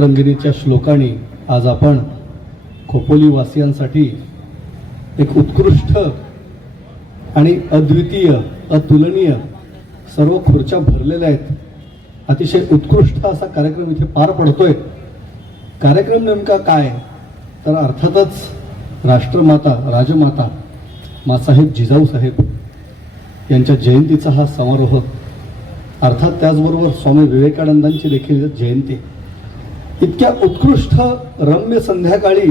रंगिणीच्या श्लोकाने आज आपण खोपोली वासियांसाठी एक उत्कृष्ट आणि अद्वितीय अतुलनीय सर्व खुर्च्या भरलेल्या आहेत. अतिशय उत्कृष्ट असा कार्यक्रम इथे पार पडतोय. कार्यक्रम नेमका काय तर अर्थातच राष्ट्रमाता राजमाता मासाहेब जिजाऊ साहेब यांच्या जयंतीचा हा समारोह, अर्थात त्याचबरोबर स्वामी विवेकानंदांची देखील जयंती. इतक्या उत्कृष्ट रम्य संध्याकाळी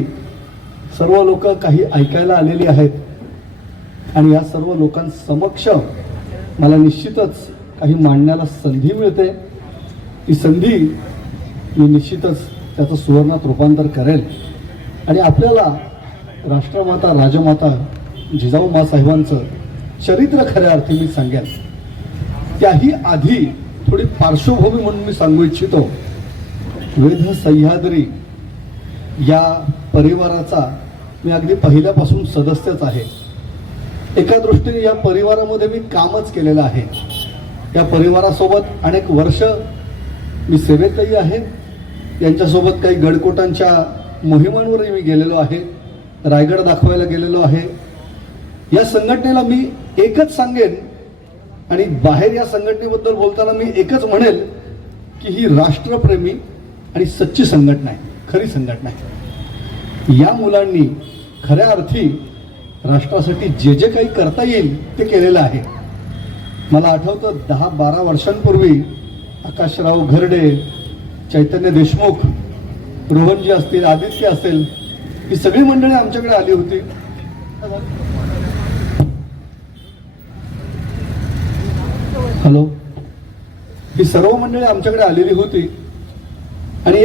सर्व लोक काही ऐकायला आलेली आहेत आणि या सर्व लोकांसमक्ष मला निश्चितच काही मांडण्याला संधी मिळते. ती संधी मी निश्चितच त्याचं सुवर्णात रूपांतर करेल आणि आपल्याला राष्ट्रमाता राजमाता जिजाऊ मासाहेबांचं चरित्र खऱ्या अर्थी मी सांगेन. त्याही आधी थोडी पार्श्वभूमी म्हणून मी सांगू इच्छितो. वेध सह्याद्री या परिवाराचा मी अगदी पहिल्यापासून सदस्यच आहे. एका दृष्टीने या परिवारामध्ये मी कामच केलेलं आहे. या परिवारासोबत अनेक वर्ष मी सेवेतही आहे. यांच्यासोबत काही गडकोटांच्या मोहिमांवरही मी गेलेलो आहे. रायगड दाखवायला गेलेलो आहे. या संघटनेला मी एकच सांगेन आणि बाहेर या संघटनेबद्दल बोलताना मी एकच म्हणेल की ही राष्ट्रप्रेमी आणि सच्ची संघटना आहे, खरी संघटना आहे. या मुलांनी खऱ्या अर्थी राष्ट्रासाठी जे जे काही करता येईल ते केलेलं आहे. मला आठवतं 10-12 वर्षांपूर्वी आकाशराव घरडे, चैतन्य देशमुख, रोहनजी असतील, आदित्य असेल, ही सगळी मंडळी आमच्याकडे आली होती. हॅलो, ही सर्व मंडळी आमच्याकडे आलेली होती आणि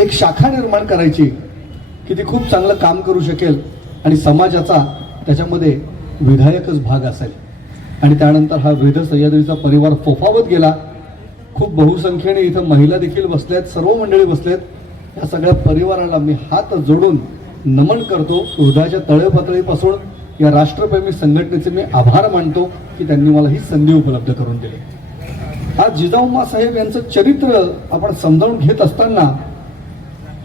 एक शाखा निर्माण करायची की ती खूप चांगलं काम करू शकेल आणि समाजाचा त्याच्यामध्ये विधायकच भाग असेल. आणि त्यानंतर हा वेध सह्याद्रीचा परिवार फोफावत गेला. खूप बहुसंख्येने इथं महिला देखील बसल्यात, सर्व मंडळी बसलेत. या सगळ्या परिवाराला मी हात जोडून नमन करतो. हृदयाच्या तळेपातळीपासून या राष्ट्रप्रेमी संघटनेचे मी आभार मानतो की त्यांनी मला ही संधी उपलब्ध करून दिली. आज जिजाऊ मासाहेब यांचं चरित्र आपण समजावून घेत असताना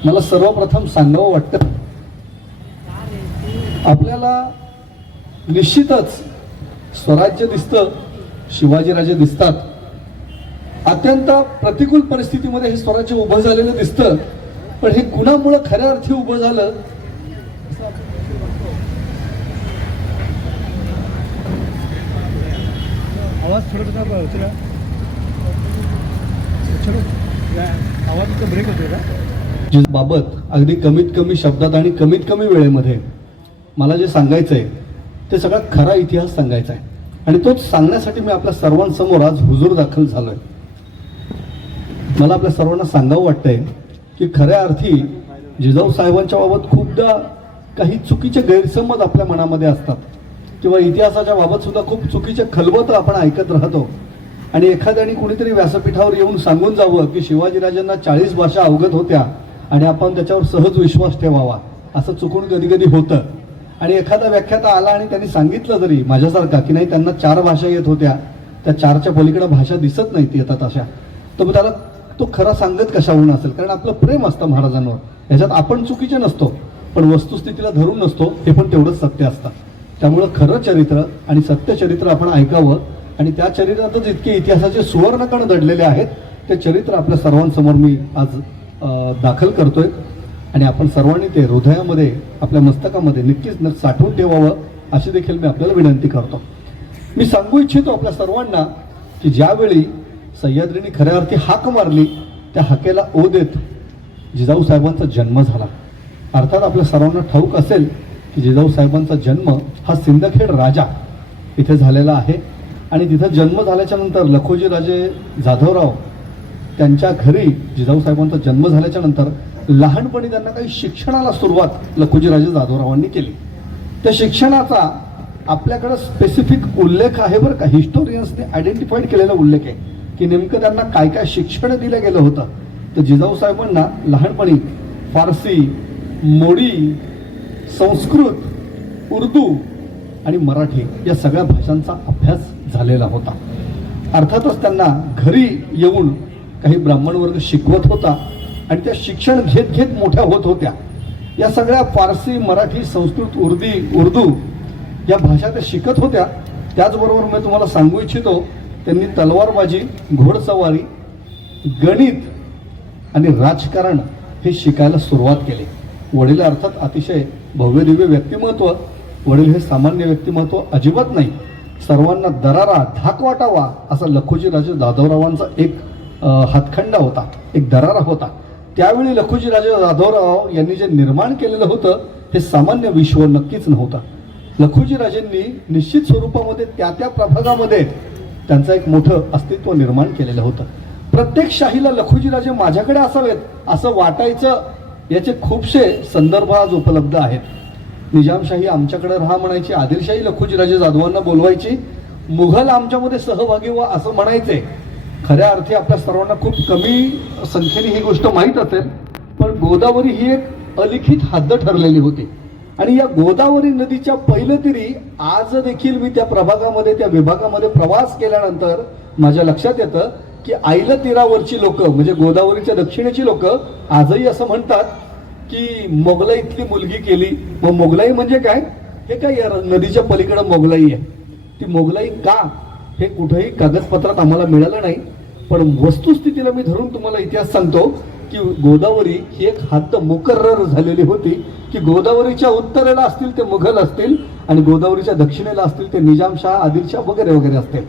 मला सर्वप्रथम सांगावं वाटतं, आपल्याला निश्चितच स्वराज्य दिसतं, शिवाजीराजे दिसतात. अत्यंत प्रतिकूल परिस्थितीमध्ये हे स्वराज्य उभं झालेलं दिसतं. पण हे कुणामुळे खऱ्या अर्थी उभं झालं आवाज ब्रेक होतोय का बाबत अगदी कमीत कमी शब्दात आणि कमीत कमी वेळेमध्ये मला जे सांगायचंय ते सगळा खरा इतिहास सांगायचा आहे आणि तोच सांगण्यासाठी मी आपल्या सर्वांसमोर आज हुजूर दाखल झालोय. मला आपल्या सर्वांना सांगावं वाटतंय की खऱ्या अर्थी जिजाऊ साहेबांच्या बाबत खूपदा काही चुकीचे गैरसमज आपल्या मनामध्ये असतात किंवा इतिहासाच्या बाबत सुद्धा खूप चुकीचे खलबत आपण ऐकत राहतो. आणि एखाद्याने कुणीतरी व्यासपीठावर येऊन सांगून जावं की शिवाजीराजांना 40 भाषा अवगत होत्या आणि आपण त्याच्यावर सहज विश्वास ठेवावा, असं चुकून कधी कधी होतं. आणि एखादा व्याख्याता आला आणि त्यांनी सांगितलं जरी माझ्यासारखा की नाही त्यांना 4 भाषा येत होत्या, त्या 4च्या पलीकडे भाषा दिसत नाहीत येतात अशा, तर त्याला तो खरा सांगत कशावरून असेल. कारण आपलं प्रेम असतं महाराजांवर. याच्यात आपण चुकीचे नसतो पण वस्तुस्थितीला धरून नसतो, हे पण तेवढंच सत्य असतं. त्यामुळं खरं चरित्र आणि सत्य चरित्र आपण ऐकावं आणि त्या चरित्रातच इतके इतिहासाचे सुवर्णकण दडलेले आहेत. ते चरित्र आपल्या सर्वांसमोर मी आज दाखल करतोय आणि आपण सर्वांनी ते हृदयामध्ये आपल्या मस्तकामध्ये नक्कीच साठवून ठेवावं अशी देखील मी आपल्याला विनंती करतो. मी सांगू इच्छितो आपल्या सर्वांना की ज्यावेळी सह्याद्रीने खऱ्या अर्थी हाक मारली त्या हाकेला ओ देत जिजाऊ साहेबांचा जन्म झाला. अर्थात आपल्या सर्वांना ठाऊक असेल की जिजाऊ साहेबांचा जन्म हा सिंदखेड राजा इथे झालेला आहे आणि तिथं जन्म झाल्याच्या नंतर लखोजी राजे जाधवराव त्यांच्या घरी जिजाऊ साहेबांचा जन्म झाल्याच्या नंतर लहानपणी त्यांना काही शिक्षणाला सुरुवात लखोजी राजे जाधवरावांनी केली. त्या शिक्षणाचा आपल्याकडे स्पेसिफिक उल्लेख आहे बरं का, हिस्टोरियन्सने आयडेंटिफाईड केलेला उल्लेख आहे की नेमकं त्यांना काय काय शिक्षण दिलं गेलं होतं. तर जिजाऊ साहेबांना लहानपणी फारसी, मोडी, संस्कृत, उर्दू आणि मराठी या सगळ्या भाषांचा अभ्यास झालेला होता. अर्थातच त्यांना घरी येऊन काही ब्राह्मण वर्ग शिकवत होता आणि त्या शिक्षण घेत घेत मोठ्या होत होत्या. या सगळ्या फारसी, मराठी, संस्कृत, उर्दू या भाषा त्या शिकत होत्या. त्याचबरोबर मी तुम्हाला सांगू इच्छितो, त्यांनी तलवारबाजी, घोडसवारी, गणित आणि राजकारण हे शिकायला सुरुवात केली. वडील अर्थात अतिशय भव्यदिव्य व्यक्तिमत्व. वडील हे सामान्य व्यक्तिमत्व अजिबात नाही. सर्वांना दरारा, धाक वाटावा असा लखुजी राजे जाधवरावांचा एक हातखंडा होता, एक दरारा होता. त्यावेळी लखुजी राजे जाधवराव यांनी जे निर्माण केलेलं होतं हे सामान्य विश्व नक्कीच नव्हतं. लखुजी राजेंनी निश्चित स्वरूपामध्ये त्या त्या प्रभागामध्ये त्यांचं एक मोठं अस्तित्व निर्माण केलेलं होतं. प्रत्येक शाहीला लखुजी राजे माझ्याकडे असावेत असं वाटायचं, याचे खूपसे संदर्भ आज उपलब्ध आहेत. निजामशाही आमच्याकडे राहा म्हणायची, आदिलशाही लखुजीराजे जाधवांना बोलवायची, मुघल आमच्यामध्ये सहभागी व्हा असं म्हणायचे. खऱ्या अर्थी आपल्या सर्वांना खूप कमी संख्येने ही गोष्ट माहीत असेल, पण गोदावरी ही एक अलिखित हद्द ठरलेली होती. आणि या गोदावरी नदीच्या पैलतीरी आज देखील मी त्या प्रभागामध्ये, त्या विभागामध्ये प्रवास केल्यानंतर माझ्या लक्षात येतं की आईला तीरावरची लोक, म्हणजे गोदावरीच्या दक्षिणेची लोक आजही असं म्हणतात की मोगलाईतली मुलगी केली. मग मोगलाई म्हणजे काय? हे काय, या नदीच्या पलीकडे मोगलाई आहे. ती मोगलाई का हे कुठेही कागदपत्रात आम्हाला मिळालं नाही, पण वस्तुस्थितीला मी धरून तुम्हाला इतिहास सांगतो की गोदावरी ही एक हद्द मुकर्रर झालेली होती की गोदावरीच्या उत्तरेला असतील ते मुघल असतील आणि गोदावरीच्या दक्षिणेला असतील ते निजामशाह, आदिलशाह वगैरे वगैरे असतील.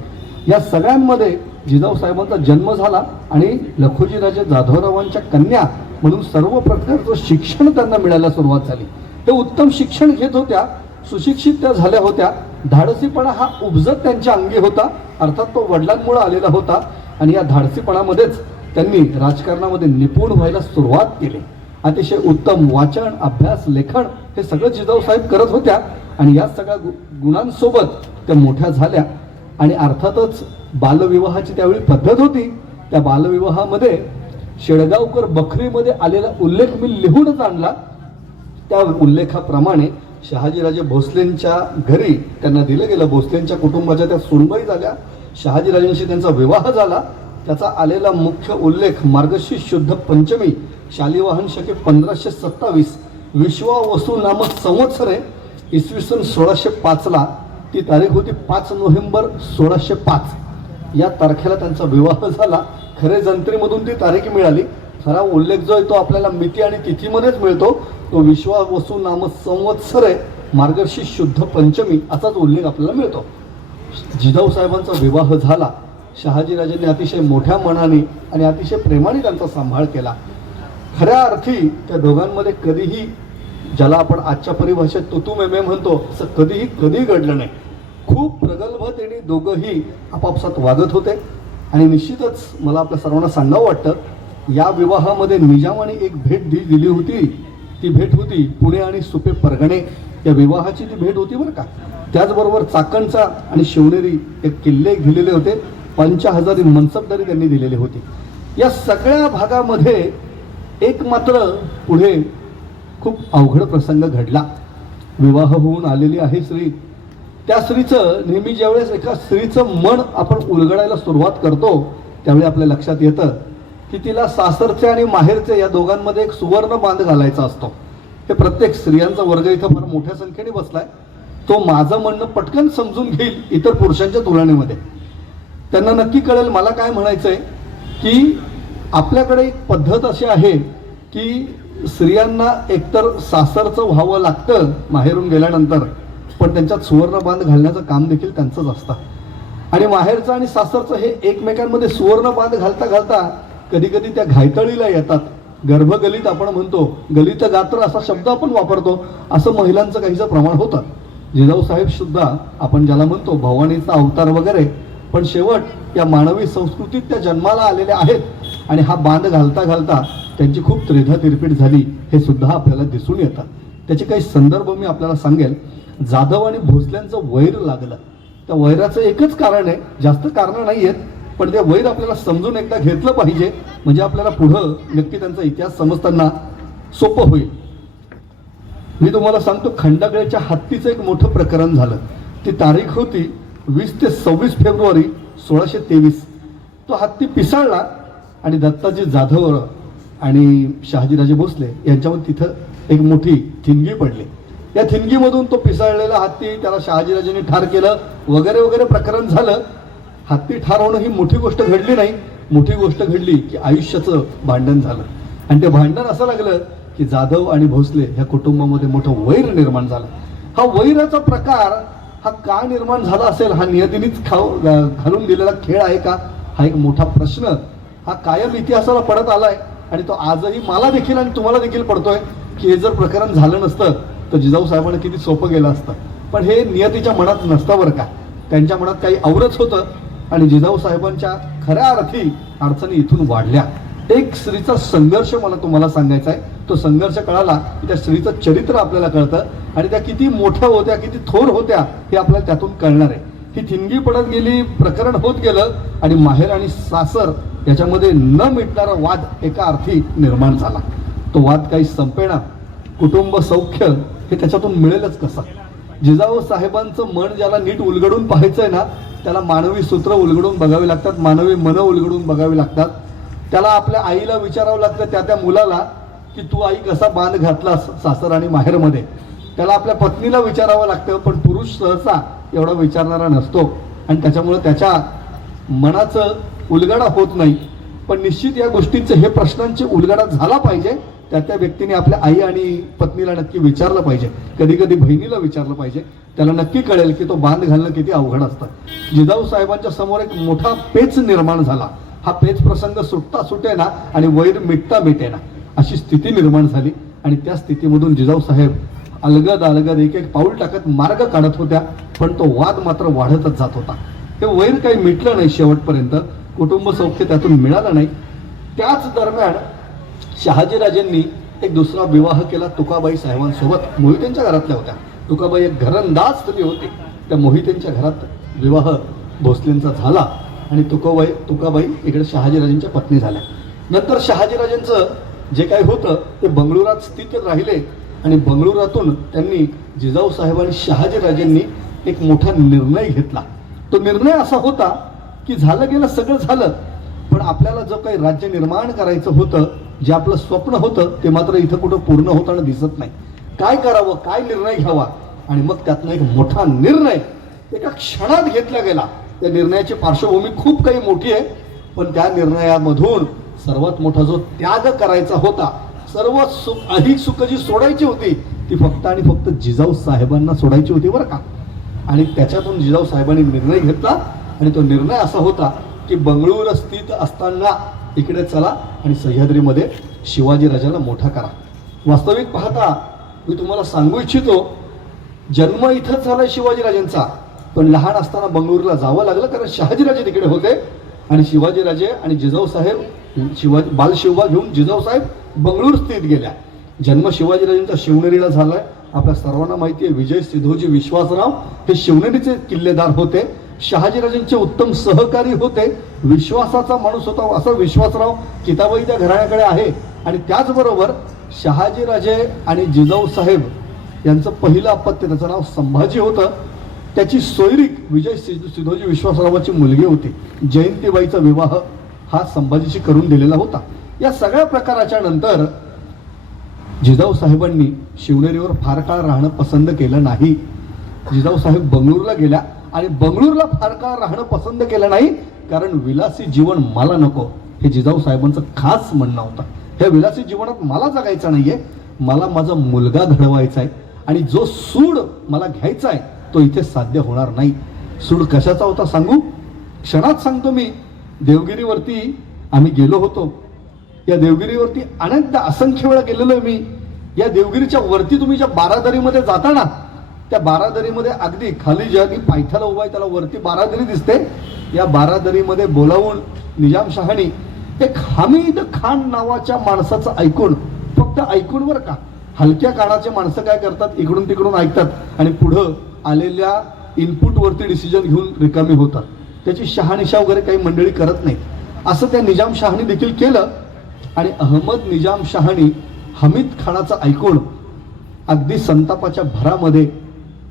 या सगळ्यांमध्ये जिजाऊ साहेबांचा जन्म झाला आणि लखुजीराजे जाधवरावांच्या कन्या म्हणून सर्व प्रकारचं शिक्षण त्यांना मिळायला सुरुवात झाली. ते उत्तम शिक्षण घेत होत्या, सुशिक्षित त्या झाल्या होत्या. धाडसीपणा हा उपजत त्यांच्या अंगी होता, अर्थात तो वडिलांमुळे आलेला होता. आणि या धाडसीपणामध्येच त्यांनी राजकारणामध्ये निपुण व्हायला सुरुवात केली. अतिशय उत्तम वाचन, अभ्यास, लेखन हे सगळं जिजाऊ साहेब करत होत्या. आणि या सगळ्या गुणांसोबत त्या मोठ्या झाल्या. आणि अर्थातच बालविवाहाची त्यावेळी पद्धत होती. त्या बालविवाहामध्ये शेळगावकर बखरीमध्ये आलेला उल्लेख मी लिहूनच आणला. त्या उल्लेखाप्रमाणे शहाजीराजे भोसलेंच्या घरी त्यांना दिलं गेलं. भोसलेंच्या कुटुंबाच्या त्या सुनबाई झाल्या. शहाजीराजांशी त्यांचा विवाह झाला. त्याचा आलेला मुख्य उल्लेख मार्गशीर्ष शुद्ध पंचमी, शालिवाहन शके 1527, विश्वावसू नामक संवत्सरे, इसवी सन 1605ला. ती तारीख होती 5 नोव्हेंबर 1605. या तारखेला त्यांचा विवाह झाला. खरे जंत्रीमधून ती तारीख मिळाली. खरा उल्लेख जो आहे तो आपल्याला मिती आणि तिथीमध्येच मिळतो. तो विश्वावसू नाम संवत्सरे, मार्गशीर्ष शुद्ध पंचमी असाच उल्लेख आपल्याला मिळतो. जिजाऊ साहेबांचा विवाह झाला. शहाजीराजांनी अतिशय मोठ्या मनाने आणि अतिशय प्रेमाने त्यांचा सांभाळ केला. खऱ्या अर्थी त्या दोघांमध्ये कधीही, ज्याला आपण आजच्या परिभाषेत तुतू मेमे म्हणतो, असं कधी घडलं नाही. खूप प्रगल्भतेने दोघंही आपापसात वागत होते. आणि निश्चितच मला आपल्या सर्वांना सांगावं वाटतं, या विवाहामध्ये निजामाने एक भेट दिली होती. ती भेट होती पुणे आणि सुपे परगणे या विवाहाची ती भेट होती बरं का. त्याचबरोबर चाकणचा आणि शिवनेरी एक किल्ले दिलेले होते. 50,000 मनसबदारी त्यांनी दिलेली होती. या सगळ्या भागामध्ये एक मात्र पुढे खूप अवघड प्रसंग घडला. विवाह होऊन आलेली आहे स्त्री. त्या स्त्रीचं नेहमी ज्यावेळेस एका स्त्रीचं मन आपण उलगडायला सुरुवात करतो त्यावेळी आपल्या लक्षात येतं की तिला सासरचे आणि माहेरचे या दोघांमध्ये एक सुवर्ण बांध घालायचा असतो. हे प्रत्येक स्त्रियांचा वर्ग इथं फार मोठ्या संख्येने बसलाय. तो माझं म्हणणं पटकन समजून घेईल इतर पुरुषांच्या तुलनेमध्ये. त्यांना नक्की कळेल मला काय म्हणायचंय की आपल्याकडे एक पद्धत अशी आहे की स्त्रियांना एकतर सासरचं व्हावं लागतं माहेरून गेल्यानंतर, पण त्यांच्यात सुवर्ण बांध घालण्याचं काम देखील त्यांचंच असतं. आणि माहेरचं आणि सासरचं हे एकमेकांमध्ये सुवर्ण बांध घालता घालता कधी कधी त्या घायतळीला येतात. गर्भगलित आपण म्हणतो, गलित गात्र असा शब्द आपण वापरतो, असं महिलांचं काहीचं प्रमाण होतं. जिजाऊ साहेब सुद्धा आपण ज्याला म्हणतो भवानीचा अवतार वगैरे, पण शेवट या मानवी संस्कृतीत त्या जन्माला आलेल्या आहेत. आणि हा बांध घालता घालता त्यांची खूप त्रेधा तिरपीट झाली हे सुद्धा आपल्याला दिसून येतं. त्याचे काही संदर्भ मी आपल्याला सांगेल. जाधव आणि भोसल्यांचं वैर लागलं. त्या वैराचं एकच कारण आहे, जास्त कारणं नाही आहेत, पण ते वैर आपल्याला समजून एकदा घेतलं पाहिजे, म्हणजे आपल्याला पुढं नक्की त्यांचा इतिहास समजताना सोपं होईल. मी तुम्हाला सांगतो, खंडागळ्याच्या हत्तीचं एक मोठं प्रकरण झालं. ती तारीख होती 20 ते 26 फेब्रुवारी 1623. तो हत्ती पिसाळला आणि दत्ताजी जाधव आणि शहाजीराजे भोसले यांच्यामध्ये तिथं एक मोठी थिणगी पडली. या थिणगीमधून तो पिसाळलेला हत्ती, त्याला शहाजीराजेंनी ठार केलं वगैरे वगैरे प्रकरण झालं. हत्ती ठार होणं ही मोठी गोष्ट घडली नाही. मोठी गोष्ट घडली की आयुष्याचं भांडण झालं. आणि ते भांडण असं लागलं की जाधव आणि भोसले ह्या कुटुंबामध्ये मोठं वैर निर्माण झालं. हा वैराचा प्रकार हा का निर्माण झाला असेल, हा नियतीनेच घालून दिलेला खेळ आहे का, हा एक मोठा प्रश्न हा कायम इतिहासाला पडत आलाय. आणि तो आजही मला देखील आणि तुम्हाला देखील पडतोय की हे जर प्रकरण झालं नसतं तर जिजाऊ साहेबांना किती सोपं गेलं असतं. पण हे नियतीच्या मनात नसतं बरं का. त्यांच्या मनात काही आवरच होतं आणि जिजाऊ साहेबांच्या खऱ्या अर्थी अडचणी इथून वाढल्या. एक स्त्रीचा संघर्ष मला तुम्हाला सांगायचा आहे. तो संघर्ष कळाला की त्या स्त्रीचं चरित्र आपल्याला कळतं आणि त्या किती मोठ्या होत्या, किती थोर होत्या हे आपल्याला त्यातून कळणार आहे. ही थिणगी पडत गेली, प्रकरण होत गेलं आणि माहेर आणि सासर याच्यामध्ये न मिटणारा वाद एका अर्थी निर्माण झाला. तो वाद काही संपेना. कुटुंब सौख्य हे त्याच्यातून मिळेलच कसं. जिजाऊ साहेबांचं मन ज्याला नीट उलगडून पाहायचंय ना, त्याला मानवी सूत्र उलगडून बघावी लागतात, मानवी मनं उलगडून बघावी लागतात. त्याला आपल्या आईला विचारावं लागतं, त्या मुलाला, की तू आई कसा बांध घातलास सासर आणि माहेरमध्ये. त्याला आपल्या पत्नीला विचारावं लागतं, पण पुरुष सहसा एवढा विचारणारा नसतो आणि त्याच्यामुळे त्याच्या मनाचं उलगडा होत नाही. पण निश्चित या गोष्टींचे, हे प्रश्नांचे उलगडा झाला पाहिजे. त्या व्यक्तीने आपल्या आई आणि पत्नीला नक्की विचारलं पाहिजे, कधी कधी बहिणीला विचारलं पाहिजे. त्याला नक्की कळेल की तो बांध घालणं किती अवघड असतं. जिजाऊ साहेबांच्या समोर एक मोठा पेच निर्माण झाला. हा पेच प्रसंग सुटता सुटेना आणि वैर मिटता मिटेना अशी स्थिती निर्माण झाली. आणि त्या स्थितीमधून जिजाऊ साहेब अलगद अलगद एक एक पाऊल टाकत मार्ग काढत होत्या. पण तो वाद मात्र वाढतच जात होता. हे वैर काही मिटलं नाही शेवटपर्यंत. कुटुंब सौख्य त्यातून मिळालं नाही. त्याच दरम्यान शहाजीराजेंनी एक दुसरा विवाह केला तुकाबाई साहेबांसोबत. मोहितेंच्या घरातल्या होत्या. तुकाबाई एक घरंदाज स्त्री होती. त्या मोहितेंच्या घरात विवाह भोसलेंचा झाला आणि तुकाबाई इकडे शहाजीराजेंच्या पत्नी झाल्या. नंतर शहाजीराजेंचं जे काही होतं ते बंगळुरात स्थित राहिले आणि बंगळुरातून त्यांनी जिजाऊ साहेब आणि शहाजीराजेंनी एक मोठा निर्णय घेतला. तो निर्णय असा होता की झालं गेलं सगळं झालं, पण आपल्याला जो काही राज्य निर्माण करायचं होतं, जे आपलं स्वप्न होतं, ते मात्र इथं कुठं पूर्ण होताना दिसत नाही. काय करावं, काय निर्णय घ्यावा. आणि मग त्यातनं एक मोठा निर्णय एका क्षणात घेतला गेला. त्या निर्णयाची पार्श्वभूमी खूप काही मोठी आहे, पण त्या निर्णयामधून सर्वात मोठा जो त्याग करायचा होता, सर्व सुख, अधिक सुख जी सोडायची होती ती फक्त आणि फक्त जिजाऊ साहेबांना सोडायची होती बरं का. आणि त्याच्यातून जिजाऊ साहेबांनी निर्णय घेतला आणि तो निर्णय असा होता की बंगळुरू स्थित असताना इकडे चला आणि सह्याद्रीमध्ये शिवाजीराजाला मोठा करा. वास्तविक पाहता मी तुम्हाला सांगू इच्छितो, जन्म इथंच झालाय शिवाजीराजांचा, पण लहान असताना बंगळुरूला जावं लागलं कारण शहाजीराजे तिकडे होते. आणि शिवाजीराजे आणि जिजाऊ साहेब बालशिवबा घेऊन जिजाऊ साहेब बंगळूर स्थित गेल्या. जन्म शिवाजीराजांचा शिवनेरीला झालाय. आपल्या सर्वांना माहिती आहे विजय सिद्धोजी विश्वासराव हे शिवनेरीचे किल्लेदार होते. शहाजीराजांचे उत्तम सहकारी होते. विश्वासाचा माणूस होता असा विश्वासराव किताबाई त्या घराण्याकडे आहे. आणि त्याचबरोबर शहाजीराजे आणि जिजाऊ साहेब यांचं पहिलं अपत्य, त्याचं नाव संभाजी होतं. त्याची सोयरीक विजय सिद्धोजी विश्वासरावाची मुलगी होती. जयंतीबाईचा विवाह हा संभाजीशी करून दिलेला होता. या सगळ्या प्रकाराच्या नंतर जिजाऊ साहेबांनी शिवनेरीवर फार काळ राहणं पसंत केलं नाही. जिजाऊ साहेब बंगळुरूला गेल्या आणि बंगळुरूला फार काळ राहणं पसंत केलं नाही कारण विलासी जीवन मला नको, हे जिजाऊ साहेबांचं खास म्हणणं होतं. हे विलासी जीवनात मला जगायचं नाहीये, मला माझा मुलगा घडवायचा आहे आणि जो सूड मला घ्यायचा आहे तो इथे साध्य होणार नाही. सूड कशाचा होता सांगू? क्षणात सांगतो मी. देवगिरीवरती आम्ही गेलो होतो. या देवगिरीवरती अनेकदा असंख्य वेळा गेलेलो आहे मी. या देवगिरीच्या वरती तुम्ही ज्या बारादरीमध्ये जाता ना, त्या बारादरीमध्ये अगदी खाली ज्या पायथ्याला उभा आहे त्याला वरती बारादरी दिसते. या बारादरीमध्ये बोलावून निजामशहानी एक हमीद खान नावाच्या माणसाचं ऐकून, फक्त ऐकून बरं का, हलक्या कानाचे माणसं काय करतात, इकडून तिकडून ऐकतात आणि पुढं आलेल्या इनपुटवरती डिसिजन घेऊन रिकामी होतात. त्याची शहानिशा वगैरे काही मंडळी करत नाही. असं त्या निजामशहानी देखील केलं. आणि अहमद निजामशहानी हमीद खानाचं ऐकून अगदी संतापाच्या भरामध्ये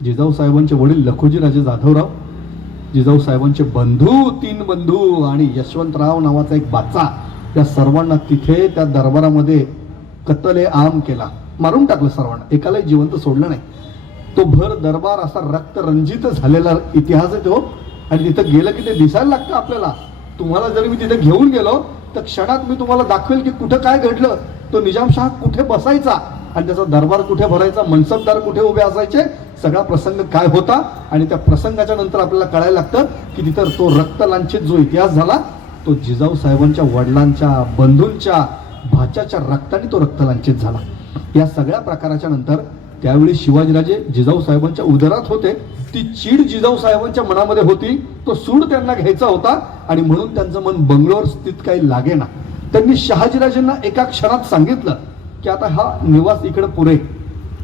जिजाऊ साहेबांचे वडील लखुजीराजे जाधवराव, जिजाऊ साहेबांचे बंधू, 3 बंधू आणि यशवंतराव नावाचा एक बाचा त्या सर्वांना तिथे त्या दरबारामध्ये कत्ले आम केला, मारून टाकलं सर्वांना, एकालाही जिवंत सोडलं नाही. तो भर दरबार असा रक्तरंजित झालेला इतिहास आहे तो. आणि तिथं गेलं की ते दिसायला लागतं आपल्याला. तुम्हाला जरी मी तिथे घेऊन गेलो तर क्षणात मी तुम्हाला दाखवेल की कुठं काय घडलं, तो निजामशाह कुठे बसायचा आणि त्याचा दरबार कुठे भरायचा, मनसबदार कुठे उभे असायचे, सगळा प्रसंग काय होता. आणि त्या प्रसंगाच्या नंतर आपल्याला कळायला लागतं की तिथं तो रक्तलांछित जो इतिहास झाला तो जिजाऊ साहेबांच्या वडिलांच्या, बंधूंच्या, भाच्याच्या रक्ताने तो रक्तलांछित झाला. या सगळ्या प्रकाराच्या नंतर त्यावेळी शिवाजीराजे जिजाऊ साहेबांच्या उदरात होते. ती चीड जिजाऊ साहेबांच्या मनामध्ये होती, तो सूड त्यांना घ्यायचा होता आणि म्हणून त्यांचं मन बंगलोर स्थित काही लागेना. त्यांनी शहाजीराजेंना एका क्षणात सांगितलं की आता हा निवास इकडे पुरे,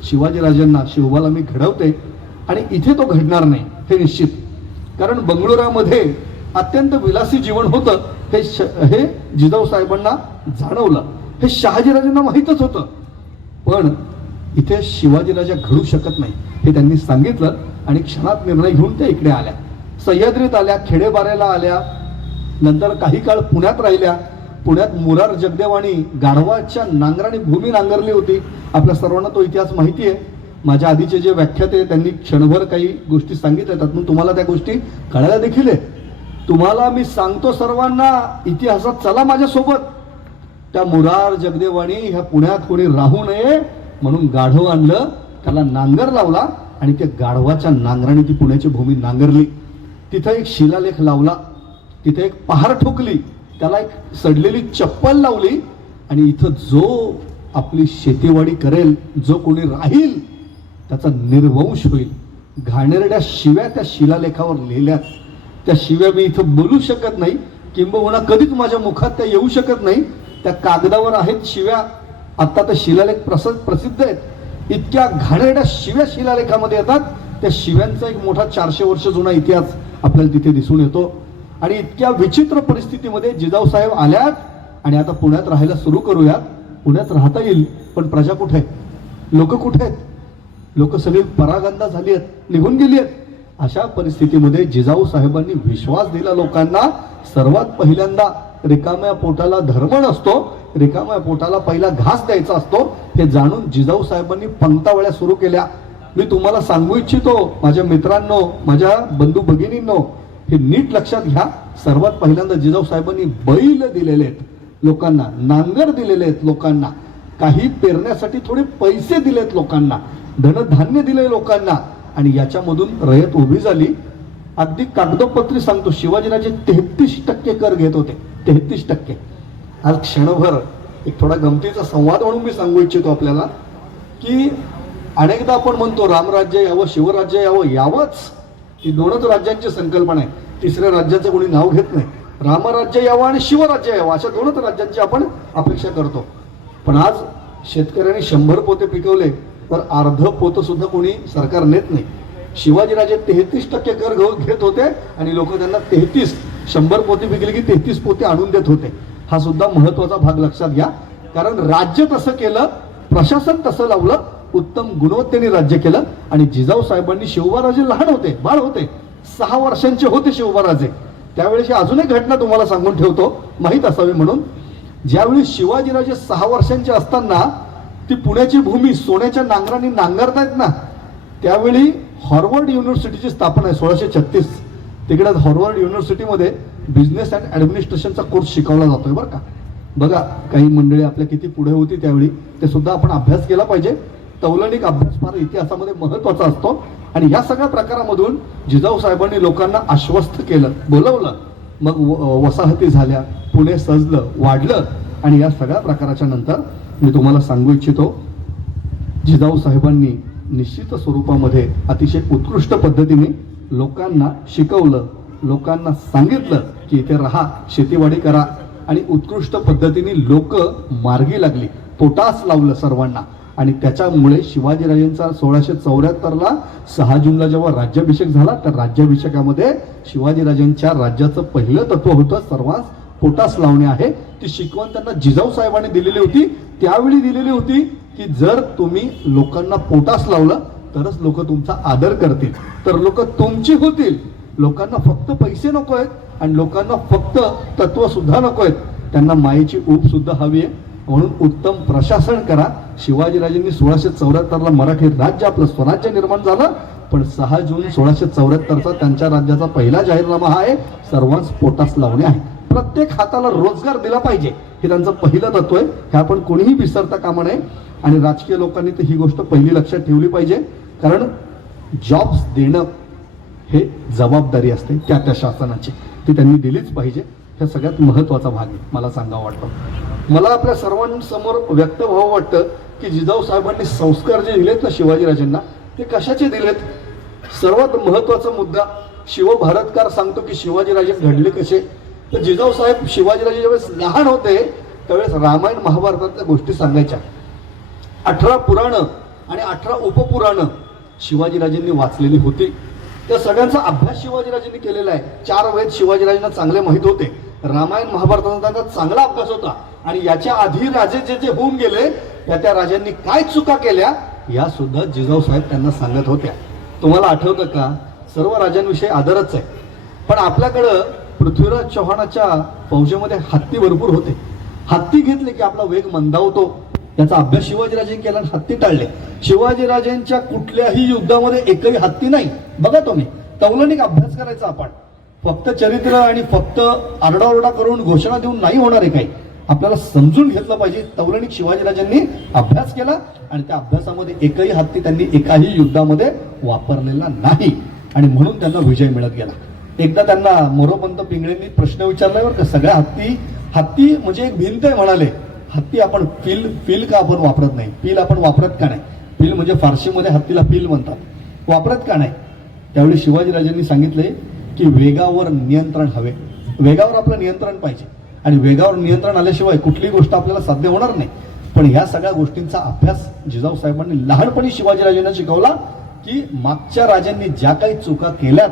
शिवाजीराजेंना शिवबाला मी घडवते आणि इथे तो घडणार नाही हे निश्चित. कारण बंगलोरामध्ये अत्यंत विलासी जीवन होतं हे जिजाऊ साहेबांना जाणवलं. हे शहाजीराजेंना माहीतच होतं. पण इथे शिवाजीराजा घडू शकत नाही हे त्यांनी सांगितलं आणि क्षणात निर्णय घेऊन त्या इकडे आल्या. सह्याद्रीत आल्या, खेडेबाऱ्याला आल्या, नंतर काही काळ पुण्यात राहिल्या. पुण्यात मुरार जगदेव आणि गाढवाच्या नांगराने भूमी नांगरली होती. आपल्या सर्वांना तो इतिहास माहिती आहे. माझ्या आधीचे जे व्याख्याते त्यांनी क्षणभर काही गोष्टी सांगितल्या, त्यातून तुम्हाला त्या गोष्टी कळायला देखील आहे. तुम्हाला मी सांगतो सर्वांना इतिहासात, चला माझ्यासोबत. त्या मुरार जगदेवानी ह्या पुण्यात कोणी राहू नये म्हणून गाढव आणलं, त्याला नांगर लावला आणि त्या गाढवाच्या नांगराने ती पुण्याची भूमी नांगरली. तिथं एक शिलालेख लावला, तिथे एक पहार ठोकली, त्याला एक सडलेली चप्पल लावली आणि इथं जो आपली शेतीवाडी करेल, जो कोणी राहील त्याचा निर्वंश होईल. घाणेरड्या शिव्या त्या शिलालेखावर लिहिल्यात. त्या शिव्या मी इथं बोलू शकत नाही, किंबहुना कधीच माझ्या मुखात त्या येऊ शकत नाही. त्या कागदावर आहेत शिव्या. आता तर शिलालेख प्रसिद्ध आहेत. इतक्या घाणेरड्या शिव्या शिलालेखामध्ये येतात. त्या शिव्यांचा एक मोठा 400 वर्ष जुना इतिहास आपल्याला तिथे दिसून येतो. आणि इतक्या विचित्र परिस्थितीमध्ये जिजाऊ साहेब आल्यात आणि आता पुण्यात राहायला सुरू करूयात. पुण्यात राहता येईल, पण प्रजा कुठे आहे, लोक कुठे आहेत, लोक सगळी परागंदा झाली आहेत, निघून गेली आहेत. अशा परिस्थितीमध्ये जिजाऊ साहेबांनी विश्वास दिला लोकांना. सर्वात पहिल्यांदा रिकाम्या पोटाला धर्म नसतो, रिकाम्या पोटाला पहिला घास द्यायचा असतो, हे जाणून जिजाऊ साहेबांनी पंक्तावळ्या सुरू केल्या. मी तुम्हाला सांगू इच्छितो माझ्या मित्रांनो, माझ्या बंधू भगिनींनो, हे नीट लक्षात घ्या. सर्वात पहिल्यांदा जिजाऊ साहेबांनी बैल दिलेले आहेत लोकांना, नांगर दिलेले आहेत लोकांना, काही पेरण्यासाठी थोडे पैसे दिलेत लोकांना, धनधान्य दिले लोकांना आणि याच्यामधून रयत उभी झाली. अगदी कागदोपत्री सांगतो, शिवाजीराजे 33% कर घेत होते, 33%. आज क्षणभर एक थोडा गमतीचा संवाद म्हणून मी सांगू इच्छितो आपल्याला की अनेकदा आपण म्हणतो रामराज्य यावं, शिवराज्य यावं, यावंच. ही दोनच राज्यांची संकल्पना आहे, तिसऱ्या राज्याचं कोणी नाव घेत नाही. रामराज्य यावं आणि शिवराज्य यावं अशा दोनच राज्यांची आपण अपेक्षा करतो. पण आज शेतकऱ्यांनी 100 पोते पिकवले तर अर्ध पोतं सुद्धा कोणी सरकार नेत नाही. शिवाजीराजे 33% कर घेत होते आणि लोक त्यांना 100 पोते पिकले की 33 पोते आणून देत होते. हा सुद्धा महत्वाचा भाग लक्षात घ्या. कारण राज्य तसं केलं, प्रशासन तसं लावलं, उत्तम गुणवत्तेने राज्य केलं. आणि जिजाऊ साहेबांनी, शिवबाराजे लहान होते, बाळ होते, 6 वर्षांचे होते शिवबाराजे त्यावेळेची. अजून एक घटना तुम्हाला सांगून ठेवतो, माहीत असावी म्हणून. ज्यावेळी शिवाजीराजे 6 वर्षांचे असताना ती पुण्याची भूमी सोन्याच्या नांगराने नांगरतायत ना, त्यावेळी हार्वर्ड युनिव्हर्सिटीची स्थापना आहे 1636. तिकडे हार्वर्ड युनिव्हर्सिटीमध्ये बिझनेस अँड ॲडमिनिस्ट्रेशनचा कोर्स शिकवला जातोय बरं का. बघा काही मंडळी आपल्या किती पुढे होती त्यावेळी, ते सुद्धा आपण अभ्यास केला पाहिजे. तौलनिक अभ्यास फार इतिहासामध्ये महत्वाचा असतो. आणि या सगळ्या प्रकारामधून जिजाऊ साहेबांनी लोकांना आश्वस्त केलं, बोलवलं, मग वसाहती झाल्या, पुणे सजलं, वाढलं. आणि या सगळ्या प्रकाराच्या नंतर मी तुम्हाला सांगू इच्छितो, जिजाऊ साहेबांनी निश्चित स्वरूपामध्ये अतिशय उत्कृष्ट पद्धतीने लोकांना शिकवलं, लोकांना सांगितलं की इथे राहा, शेतीवाडी करा. आणि उत्कृष्ट पद्धतीने लोक मार्गी लागली, पोटास लावलं सर्वांना. आणि त्याच्यामुळे शिवाजीराजेंचा 1674ला 6 जूनला जेव्हा राज्याभिषेक झाला, त्या राज्याभिषेकामध्ये शिवाजीराजेंच्या राज्याचं पहिलं तत्व होतं सर्वांस पोटास लावणे आहे. ती शिकवण त्यांना जिजाऊ साहेबांनी दिलेली होती, त्यावेळी दिलेली होती की जर तुम्ही लोकांना पोटास लावलं तरच लोक तुमचा आदर करतील, तर लोक तुमची होतील. लोकांना फक्त पैसे नको आहेत आणि लोकांना फक्त तत्व सुद्धा नको आहेत. त्यांना मायेची ऊब सुद्धा हवी आहे. म्हणून उत्तम प्रशासन करा. शिवाजीराजांनी 1674ला मराठी राज्य आपलं स्वराज्य निर्माण झालं, पण 6 जून 1674चा त्यांच्या राज्याचा पहिला जाहीरनामा हा आहे, सर्वांस पोटास लावणे आहे. प्रत्येक हाताला रोजगार दिला पाहिजे, हे त्यांचं पहिलं तत्व आहे. हे आपण कोणीही विसरता कामा नये. आणि राजकीय लोकांनी तर ही गोष्ट पहिली लक्षात ठेवली पाहिजे, कारण जॉब्स देणं हे जबाबदारी असते त्या शासनाची, ती त्यांनी दिलीच पाहिजे. हे सगळ्यात महत्त्वाचा भाग आहे मला सांगावं वाटतं. मला आपल्या सर्वांसमोर व्यक्त व्हावं वाटतं की जिजाऊ साहेबांनी संस्कार जे दिलेत ना शिवाजीराजांना, ते कशाचे दिलेत. सर्वात महत्त्वाचा मुद्दा, शिवभारतकार सांगतो की शिवाजीराजे घडले कसे. तर जिजाऊ साहेब शिवाजीराजे ज्यावेळेस लहान होते त्यावेळेस रामायण महाभारतातल्या गोष्टी सांगायच्या. 18 पुराणं आणि 18 उपपुराणं शिवाजीराजेंनी वाचलेली होती. त्या सगळ्यांचा अभ्यास शिवाजीराजेंनी केलेला आहे. 4 वेद शिवाजीराजांना चांगले माहीत होते. रामायण महाभारताचा त्यांचा चांगला अभ्यास होता. आणि याच्या आधी राजे जे जे होऊन गेले त्या राजांनी काय चुका केल्या या सुद्धा जिजाऊ साहेब त्यांना सांगत होत्या. तुम्हाला आठवतं का, सर्व राजांविषयी आदरच आहे, पण आपल्याकडं पृथ्वीराज चव्हाणाच्या फौजेमध्ये हत्ती भरपूर होते. हत्ती घेतले की आपला वेग मंदावतो. याचा अभ्यास शिवाजीराजेंनी केला आणि हत्ती टाळले. शिवाजीराजेंच्या कुठल्याही युद्धामध्ये एकही हत्ती नाही. बघा तुम्ही, तौलनिक अभ्यास करायचा आपण. फक्त चरित्र आणि फक्त आरडाओरडा करून घोषणा देऊन नाही होणार आहे काही. आपल्याला समजून घेतलं पाहिजे. तौलनिक शिवाजीराजांनी अभ्यास केला आणि त्या अभ्यासामध्ये एकही हत्ती त्यांनी एकाही युद्धामध्ये वापरलेला नाही आणि म्हणून त्यांना विजय मिळत गेला. एकदा त्यांना मोरोपंत पिंगळेंनी प्रश्न विचारल्यावर का सगळ्या हत्ती म्हणजे एक भिंत आहे म्हणाले. हत्ती आपण फील का आपण वापरत नाही, पील आपण वापरत का नाही. पील म्हणजे फारसीमध्ये हत्तीला पील म्हणतात, वापरत का नाही. त्यावेळी शिवाजीराजांनी सांगितले की वेगावर नियंत्रण हवे. वेगावर आपलं नियंत्रण पाहिजे आणि वेगावर नियंत्रण आल्याशिवाय कुठलीही गोष्ट आपल्याला साध्य होणार नाही. पण ह्या सगळ्या गोष्टींचा अभ्यास जिजाऊ साहेबांनी लहानपणी शिवाजीराजांना शिकवला की मागच्या राजांनी ज्या काही चुका केल्यात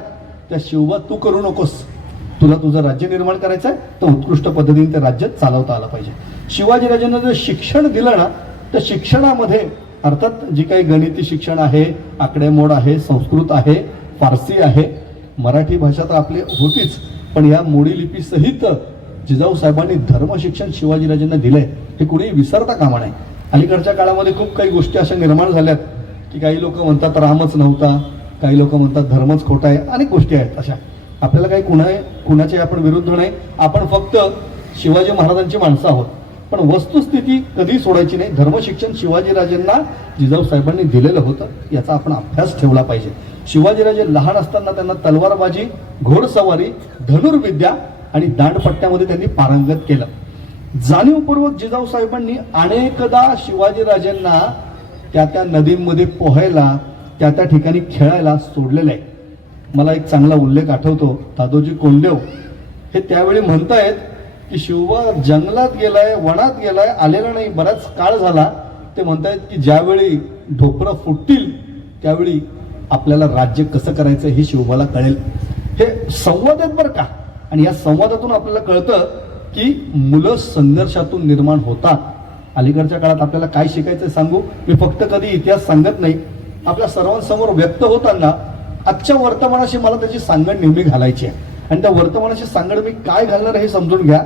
त्या शिवबा तू करू नकोस. तुला तुझं राज्य निर्माण करायचं आहे तर उत्कृष्ट पद्धतीने ते राज्य चालवता आलं पाहिजे. शिवाजीराजांना जर शिक्षण दिलं ना, तर शिक्षणामध्ये अर्थात जी काही गणिती शिक्षण आहे, आकडेमोड आहे, संस्कृत आहे, फारसी आहे, मराठी भाषा तर आपली होतीच, पण या मोडी लिपी सहित जिजाऊ साहेबांनी धर्म शिक्षण शिवाजीराजांना दिलंय, हे कुणीही विसरता कामा नये. अलीकडच्या काळामध्ये खूप काही गोष्टी अशा निर्माण झाल्यात की काही लोक म्हणतात रामच नव्हता, काही लोक म्हणतात धर्मच खोटा आहे, अनेक गोष्टी आहेत अशा. आपल्याला काही कुणाचे आपण विरुद्ध नाही, आपण फक्त शिवाजी महाराजांची माणसं आहोत. पण वस्तुस्थिती कधी सोडायची नाही. धर्मशिक्षण शिवाजीराजांना जिजाऊ साहेबांनी दिलेलं होतं, याचा आपण अभ्यास ठेवला पाहिजे. शिवाजीराजे लहान असताना त्यांना तलवारबाजी, घोडसवारी, धनुर्विद्या आणि दांडपट्ट्यामध्ये त्यांनी पारंगत केलं. जाणीवपूर्वक जिजाऊ साहेबांनी अनेकदा शिवाजीराजांना त्या नदींमध्ये पोहायला, त्या ठिकाणी खेळायला सोडलेलं आहे. मला एक चांगला उल्लेख आठवतो. दादोजी कोंडदेव हे त्यावेळी म्हणतायत की शिवबा जंगलात गेलाय, वनात गेलाय, आलेला नाही, बराच काळ झाला. ते म्हणतायत की ज्यावेळी ढोपरं फुटतील त्यावेळी आपल्याला राज्य कसं करायचं हे शिवबाला कळेल. हे संवाद आहेत बरं का. आणि या संवादातून आपल्याला कळतं की मुलं संघर्षातून निर्माण होतात. अलीकडच्या काळात आपल्याला काय शिकायचं सांगू. मी फक्त कधी इतिहास सांगत नाही, आपल्या सर्वांसमोर व्यक्त होताना आजच्या वर्तमानाशी मला त्याची सांगड नेहमी घालायची आहे. आणि त्या वर्तमानाची सांगड मी काय घालणार हे समजून घ्या.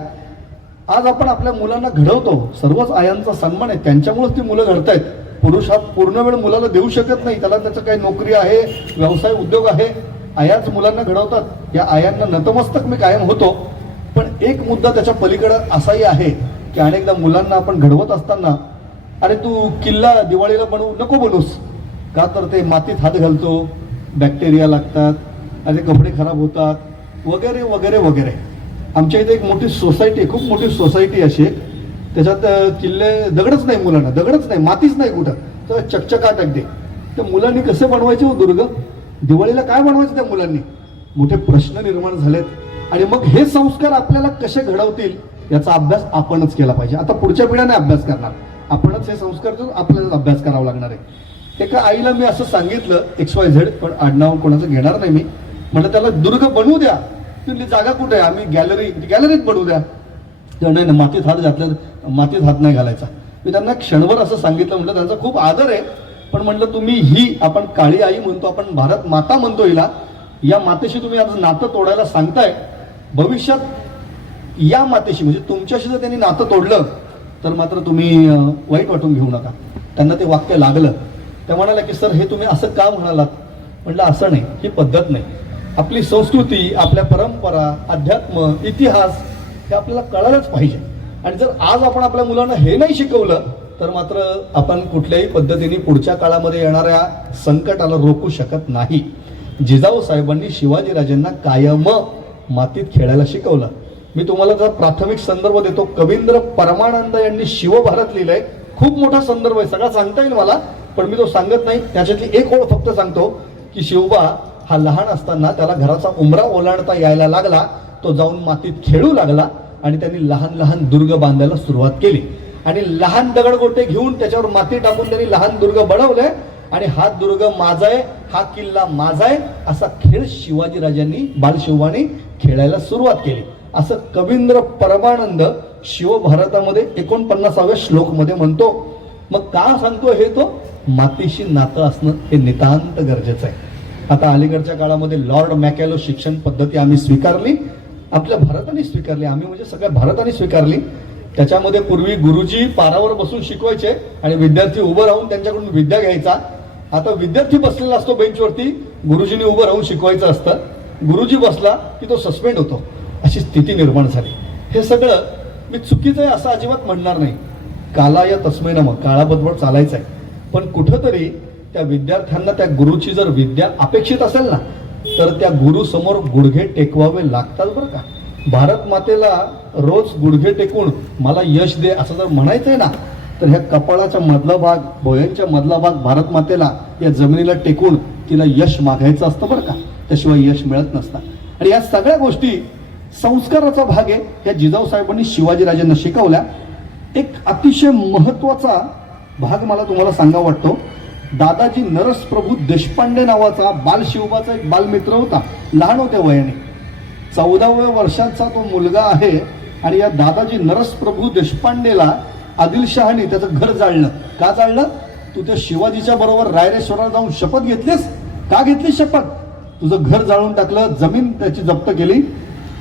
आज आपण आपल्या मुलांना घडवतो, सर्वच आयांचा सन्मान आहे, त्यांच्यामुळेच ती मुलं घडतायत. पुरुष हा पूर्ण वेळ मुलाला देऊ शकत नाही, त्याला त्याचं काही नोकरी आहे, व्यवसाय, उद्योग आहे. आयाच मुलांना घडवतात. या आयांना नतमस्तक मी कायम होतो. पण एक मुद्दा त्याच्या पलीकडं असाही आहे की अनेकदा मुलांना आपण घडवत असताना, अरे तू किल्ला दिवाळीला बनवू नको बनवूस का, तर ते मातीत हात घालतो, बॅक्टेरिया लागतात, अरे कपडे खराब होतात, वगैरे वगैरे वगैरे. आमच्या इथे एक मोठी सोसायटी, खूप मोठी सोसायटी अशी, त्याच्यात किल्ले दगडच नाही, मुलांना दगडच नाही, मातीच नाही कुठं, तर चकचकाट अगदी. त्या मुलांनी कसे बनवायचे हो दुर्ग, दिवाळीला काय बनवायचं त्या मुलांनी, मोठे प्रश्न निर्माण झालेत. आणि मग हे संस्कार आपल्याला कसे घडवतील याचा अभ्यास आपणच केला पाहिजे. आता पुढच्या पिढ्याने अभ्यास करणार, आपणच हे संस्कार आपल्याला अभ्यास करावा लागणार आहे. एका आईला मी असं सांगितलं XYZ, पण आडनाव कोणाचं घेणार नाही मी, म्हटलं त्याला दुर्ग बनवू द्या. तुमची जागा कुठे आहे, आम्ही गॅलरीत बनवू द्या. नाही, मातीत हात घातल्या, मातीत हात नाही घालायचा. मी त्यांना क्षणभर असं सांगितलं. म्हटलं त्यांचा खूप आदर आहे, पण म्हटलं तुम्ही ही, आपण काळी आई म्हणतो, आपण भारत माता म्हणतो हिला, या मातेशी तुम्ही आज नातं तोडायला सांगताय. भविष्यात या मातेशी म्हणजे तुमच्याशी जर त्यांनी नातं तोडलं तर मात्र तुम्ही वाईट वाटून घेऊ नका. त्यांना ते वाक्य लागलं. त्या म्हणाल्या की सर हे तुम्ही असं का म्हणालात? म्हटलं असं नाही, ही पद्धत नाही. आपली संस्कृती, आपल्या परंपरा, अध्यात्म, इतिहास हे आपल्याला कळायलाच पाहिजे. आणि जर आज आपण आपल्या मुलांना हे नाही शिकवलं तर मात्र आपण कुठल्याही पद्धतीने पुढच्या काळामध्ये येणाऱ्या संकटाला रोखू शकत नाही. जिजाऊ साहेबांनी शिवाजीराजांना कायम मातीत खेळायला शिकवलं. मी तुम्हाला जर प्राथमिक संदर्भ देतो, कवींद्र परमानंद यांनी शिवभारत लिहिलंय. खूप मोठा संदर्भ आहे, सगळा सांगता येईल मला, पण मी तो सांगत नाही. त्याच्यातली एक ओळ फक्त सांगतो की शिवबा हा लहान असताना त्याला घराचा उंबरा ओलांडता यायला लागला. तो जाऊन मातीत खेळू लागला आणि त्यांनी लहान लहान दुर्ग बांधायला सुरुवात केली आणि लहान दगडगोटे घेऊन त्याच्यावर माती टाकून त्यांनी लहान दुर्ग बनवले आणि हा दुर्ग माझा आहे, हा किल्ला माझा आहे असा खेळ शिवाजीराजांनी बालशिवानी खेळायला सुरुवात केली. असं कवींद्र परमानंद शिवभारतामध्ये 49व्या श्लोकमध्ये म्हणतो. मग का सांगतो हे? तो मातीशी नातं असणं हे नितांत गरजेचं आहे. आता अलीकडच्या काळामध्ये लॉर्ड मॅकॅलो शिक्षण पद्धती आम्ही स्वीकारली, आपल्या भारताने स्वीकारली, आम्ही म्हणजे सगळ्या भारताने स्वीकारली. त्याच्यामध्ये पूर्वी गुरुजी पारावर बसून शिकवायचे आणि विद्यार्थी उभं राहून त्यांच्याकडून विद्या घ्यायचा. आता विद्यार्थी बसलेला असतो बेंचवरती, गुरुजींनी उभं राहून शिकवायचं असतं. गुरुजी बसला की तो सस्पेंड होतो, अशी स्थिती निर्माण झाली. हे सगळं मी चुकीचं आहे असं अजिबात म्हणणार नाही. कालाय तस्मै नमः, काळाबरोबर चालायचं आहे. पण कुठंतरी त्या विद्यार्थ्यांना त्या गुरुची जर विद्या अपेक्षित असेल ना तर त्या गुरु समोर गुडघे टेकवावे लागतात बरं का. भारत मातेला रोज गुडघे टेकून मला यश दे असं जर म्हणायचंय ना तर ह्या कपाळाच्या मधला भाग, भोयांच्या मधला भाग भारत मातेला या जमिनीला टेकून तिला यश मागायचं असतं बरं का. त्याशिवाय यश मिळत नसतं. आणि या सगळ्या गोष्टी संस्काराचा भाग आहे. ह्या जिजाऊ साहेबांनी शिवाजीराजांना शिकवल्या. एक अतिशय महत्वाचा भाग मला तुम्हाला सांगा वाटतो. दादाजी नरसप्रभू देशपांडे नावाचा बालशिवबाचा एक बालमित्र होता. लहान होते वयाने, 14व्या वर्षाचा तो मुलगा आहे. आणि या दादाजी नरसप्रभू देशपांडेला आदिलशहाने त्याचं घर जाळलं. का जाळलं? तू त्या शिवाजीच्या बरोबर रायरेश्वराला जाऊन शपथ घेतलीस. का घेतली शपथ? तुझं घर जाळून टाकलं, जमीन त्याची जप्त केली.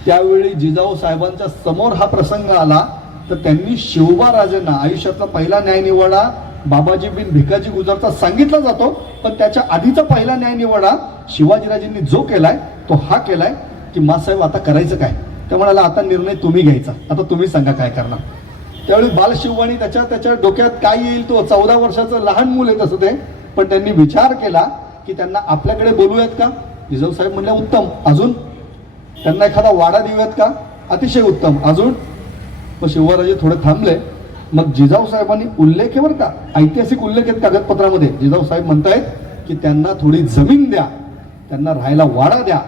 त्यावेळी जिजाऊ साहेबांच्या समोर हा प्रसंग आला तर त्यांनी शिवबा राजांना आयुष्यातला पहिला न्यायनिवाडा बाबाजी बिन भिकाजी गुजरचा सांगितला जातो, पण त्याच्या आधीचा पहिला न्यायनिवाडा शिवाजीराजांनी जो केलाय तो हा केलाय की मासाहेब आता करायचं काय? त्या म्हणाला आता निर्णय तुम्ही घ्यायचा, आता तुम्ही सांगा काय करणार. त्यावेळी बालशिवबाणी त्याच्या डोक्यात काय येईल तो 14 वर्षाचं लहान मूल आहे तसं ते, पण त्यांनी विचार केला की त्यांना आपल्याकडे बोलूयात का? जिजाऊ साहेब म्हणले उत्तम. अजून त्यांना एखादा वाडा देऊयात का? अतिशय उत्तम. अजून? मग शिवराजे थोडे थांबले. मग जिजाऊ साहेबांनी उल्लेख आहे बरं का, ऐतिहासिक उल्लेख आहेत कागदपत्रामध्ये. जिजाऊ साहेब म्हणतायत की त्यांना थोडी जमीन द्या, त्यांना राहायला वाडा द्या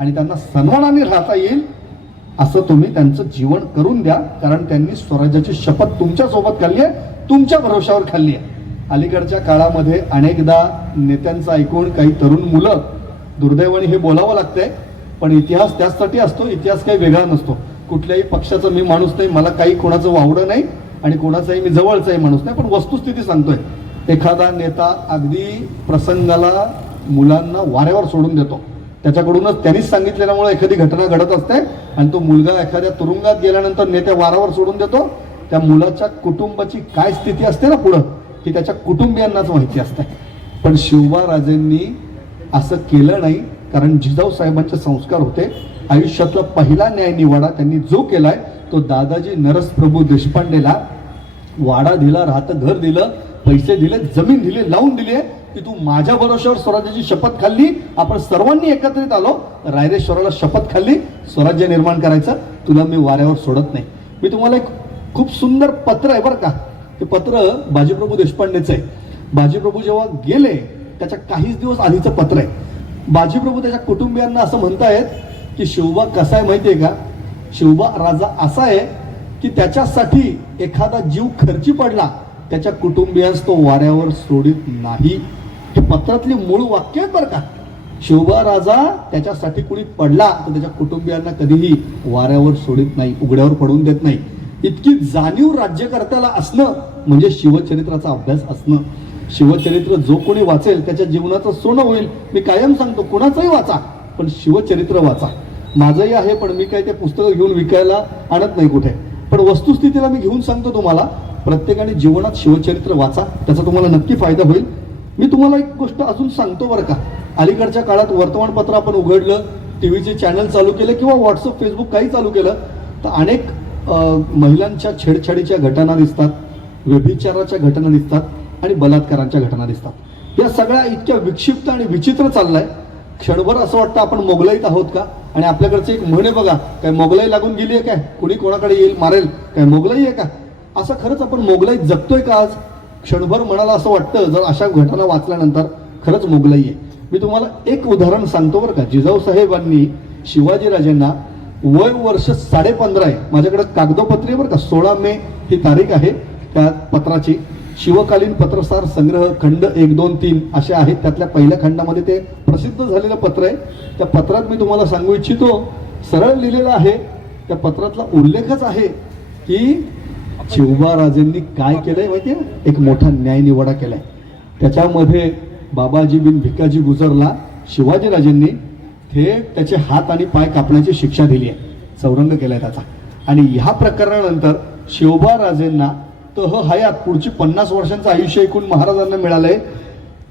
आणि त्यांना सन्मानाने राहता येईल असं तुम्ही त्यांचं जीवन करून द्या, कारण त्यांनी स्वराज्याची शपथ तुमच्या सोबत खाल्ली आहे, तुमच्या भरोशावर खाल्ली आहे. अलीकडच्या काळामध्ये अनेकदा नेत्यांचं ऐकून काही तरुण मुलं, दुर्दैवाने हे बोलावं लागतंय, पण इतिहास त्याचसाठी असतो, इतिहास काही वेगळा नसतो. कुठल्याही पक्षाचा मी माणूस नाही, मला काही कोणाचं वावडं नाही आणि कोणाचाही मी जवळचाही माणूस नाही, पण वस्तुस्थिती सांगतोय. एखादा नेता अगदी प्रसंगाला मुलांना वाऱ्यावर सोडून देतो, त्याच्याकडूनच त्यांनीच सांगितलेल्यामुळे एखादी घटना घडत असते आणि तो मुलगा एखाद्या तुरुंगात गेल्यानंतर नेत्या वारावर सोडून देतो. त्या मुलाच्या कुटुंबाची काय स्थिती असते ना पुढं, ही त्याच्या कुटुंबियांनाच माहिती असते. पण शिवबा राजेंनी असं केलं नाही, कारण जिजाऊ साहेबांचे संस्कार होते. आयुष्यातला पहिला न्यायनिवाडा त्यांनी जो केलाय तो दादाजी नरसप्रभू देशपांडेला वाडा दिला, राहतं घर दिलं, पैसे दिले, जमीन दिली, लावून दिली की तू माझ्या भरोश्यावर स्वराज्याची शपथ खाल्ली, आपण सर्वांनी एकत्रित आलो, रायरेश्वराला शपथ खाल्ली, स्वराज्य निर्माण करायचं, तुला मी वाऱ्यावर सोडत नाही. मी तुम्हाला एक खूप सुंदर पत्र आहे बरं का, ते पत्र बाजीप्रभू देशपांडेचं आहे. बाजीप्रभू जेव्हा गेले त्याच्या काहीच दिवस आधीचं पत्र आहे. बाजीप्रभू त्याच्या कुटुंबियांना असं म्हणतायत की शिवबा कसा आहे माहितीये का, शिवबा राजा असा आहे की त्याच्यासाठी एखादा जीव खर्ची पडला त्याच्या कुटुंबियांस तो वाऱ्यावर सोडित नाही. हे पत्रातली मूळ वाक्य आहेत बरं का. शिवबा राजा त्याच्यासाठी कुणी पडला तर त्याच्या कुटुंबियांना कधीही वाऱ्यावर सोडित नाही, उघड्यावर पडून देत नाही. इतकी जाणीव राज्यकर्त्याला असणं म्हणजे शिवचरित्राचा अभ्यास असणं. शिवचरित्र जो कोणी वाचेल त्याच्या जीवनाचं सोनं होईल. मी कायम सांगतो कुणाचंही वाचा, पण शिवचरित्र वाचा. माझंही आहे, पण मी काय ते पुस्तकं घेऊन विकायला आणत नाही कुठे. पण वस्तुस्थितीला मी घेऊन सांगतो तुम्हाला, प्रत्येकाने जीवनात शिवचरित्र वाचा, त्याचा तुम्हाला नक्की फायदा होईल. मी तुम्हाला एक गोष्ट अजून सांगतो बरं का. अलीकडच्या काळात वर्तमानपत्र आपण उघडलं, टीव्हीचे चॅनल चालू केले किंवा व्हॉट्सअप फेसबुक काही चालू केलं तर अनेक महिलांच्या छेडछाडीच्या घटना दिसतात, व्यभिचाराच्या घटना दिसतात आणि बलात्कारांच्या घटना दिसतात. या सगळ्या इतक्या विक्षिप्त आणि विचित्र चाललाय, क्षणभर असं वाटतं आपण मोगलाईत आहोत का. आणि आपल्याकडचे एक म्हणे बघा, काय मोगलाई लागून गेली आहे काय, कुणी कोणाकडे येईल मारेल, काय मोगलाई आहे का. असं खरंच आपण मोगलाईत जगतोय का आज. क्षणभर मनाला असं वाटतं जर अशा घटना वाचल्यानंतर खरंच मोगलाई आहे. मी तुम्हाला एक उदाहरण सांगतो बरं का. जिजाऊ साहेबांनी शिवाजीराजेंना वय वर्ष 15.5 आहे, माझ्याकडे कागदोपत्री आहे बरं का, 16 मे ही तारीख आहे त्या पत्राची. शिवकालीन पत्रसार संग्रह खंड 1, 2, 3 असे आहेत. त्यातल्या पहिल्या खंडामध्ये ते प्रसिद्ध झालेलं पत्र आहे. त्या पत्रात मी तुम्हाला सांगू इच्छितो, सरळ लिहिलेलं आहे, त्या पत्रातला उल्लेखच आहे की शिवबाराजेंनी काय केलंय माहितीये, एक मोठा न्यायनिवाडा केलाय. त्याच्यामध्ये बाबाजी बिन भिकाजी गुजरला शिवाजीराजेंनी थेट त्याचे हात आणि पाय कापण्याची शिक्षा दिली आहे, चौरंग केलाय त्याचा. आणि ह्या प्रकरणानंतर शिवबाराजेंना तह हयात पुढची 50 वर्षांचं आयुष्य एकूण महाराजांना मिळालंय.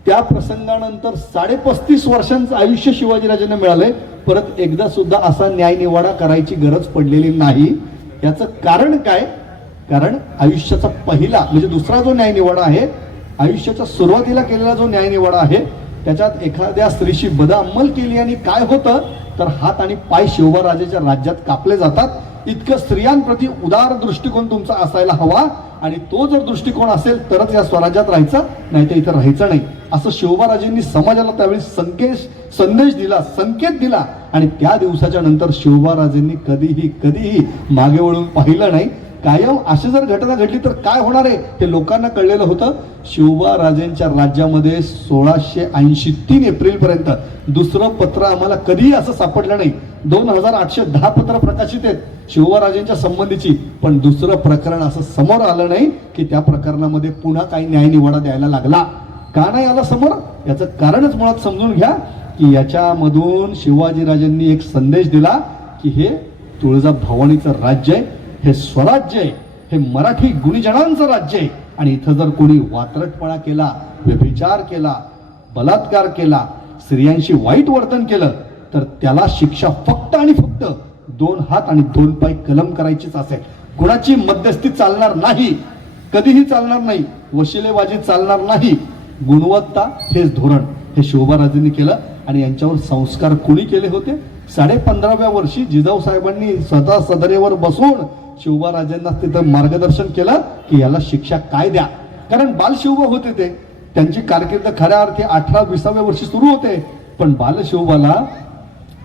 त्या प्रसंगानंतर 35.5 वर्षांचं आयुष्य शिवाजीराजांना मिळालंय. परत एकदा सुद्धा असा न्यायनिवाडा करायची गरज पडलेली नाही. याचं कारण काय, कारण आयुष्याचा पहिला म्हणजे दुसरा जो न्यायनिवाडा आहे, आयुष्याच्या सुरुवातीला केलेला जो न्यायनिवाडा आहे, त्याच्यात एखाद्या स्त्रीशी बदअंमल केली आणि काय होतं तर हात आणि पाय शिवबाराजेच्या राज्यात कापले जातात. इतकं स्त्रियांप्रती उदार दृष्टिकोन तुमचा असायला हवा. आणि तो जर दृष्टिकोन असेल तरच या स्वराज्यात राहायचं, नाही तर इथं राहायचं नाही, असं शिवबाराजेंनी समाजाला त्यावेळी संदेश दिला, संकेत दिला. आणि त्या दिवसाच्या नंतर शिवबाराजेंनी कधीही मागे वळून पाहिलं नाही. कायम अशी जर घटना घडली तर काय होणार आहे हे लोकांना कळलेलं होतं. शिवबाराजेंच्या राज्यामध्ये 1680 3 एप्रिलपर्यंत दुसरं पत्र आम्हाला कधीही असं सापडलं नाही. 2810 पत्र प्रकाशित आहेत शिवबाराजेंच्या संबंधीची, पण दुसरं प्रकरण असं समोर आलं नाही की त्या प्रकरणामध्ये पुन्हा काही न्यायनिवाडा द्यायला लागला. का नाही आला समोर, याचं कारणच मुळात समजून घ्या की याच्यामधून शिवाजीराजांनी एक संदेश दिला की हे तुळजाभवानीचं राज्य आहे, हे स्वराज्य आहे, हे मराठी गुणीजनांचं राज्य आहे. आणि इथं जर कोणी वात्रटपणा केला, व्यभिचार केला, बलात्कार केला, स्त्रियांशी वाईट वर्तन केलं तर त्याला शिक्षा फक्त आणि फक्त 2 हात आणि 2 पाय कलम करायचीच असेल. कुणाची मध्यस्थी चालणार नाही, कधीही चालणार नाही, वशिलेबाजी चालणार नाही. गुणवत्ता हेच धोरण हे शिवबाराजेंनी केलं. आणि यांच्यावर संस्कार कुणी केले होते, 15.5व्या वर्षी जिजाऊ साहेबांनी स्वतः सदरेवर बसून शिवबाराजेंना तिथं मार्गदर्शन केलं की याला शिक्षा काय द्या. कारण बालशिवबा होते ते, त्यांची कारकीर्द खऱ्या अर्थी 18-20व्या वर्षी सुरू होते. पण बालशिवबाला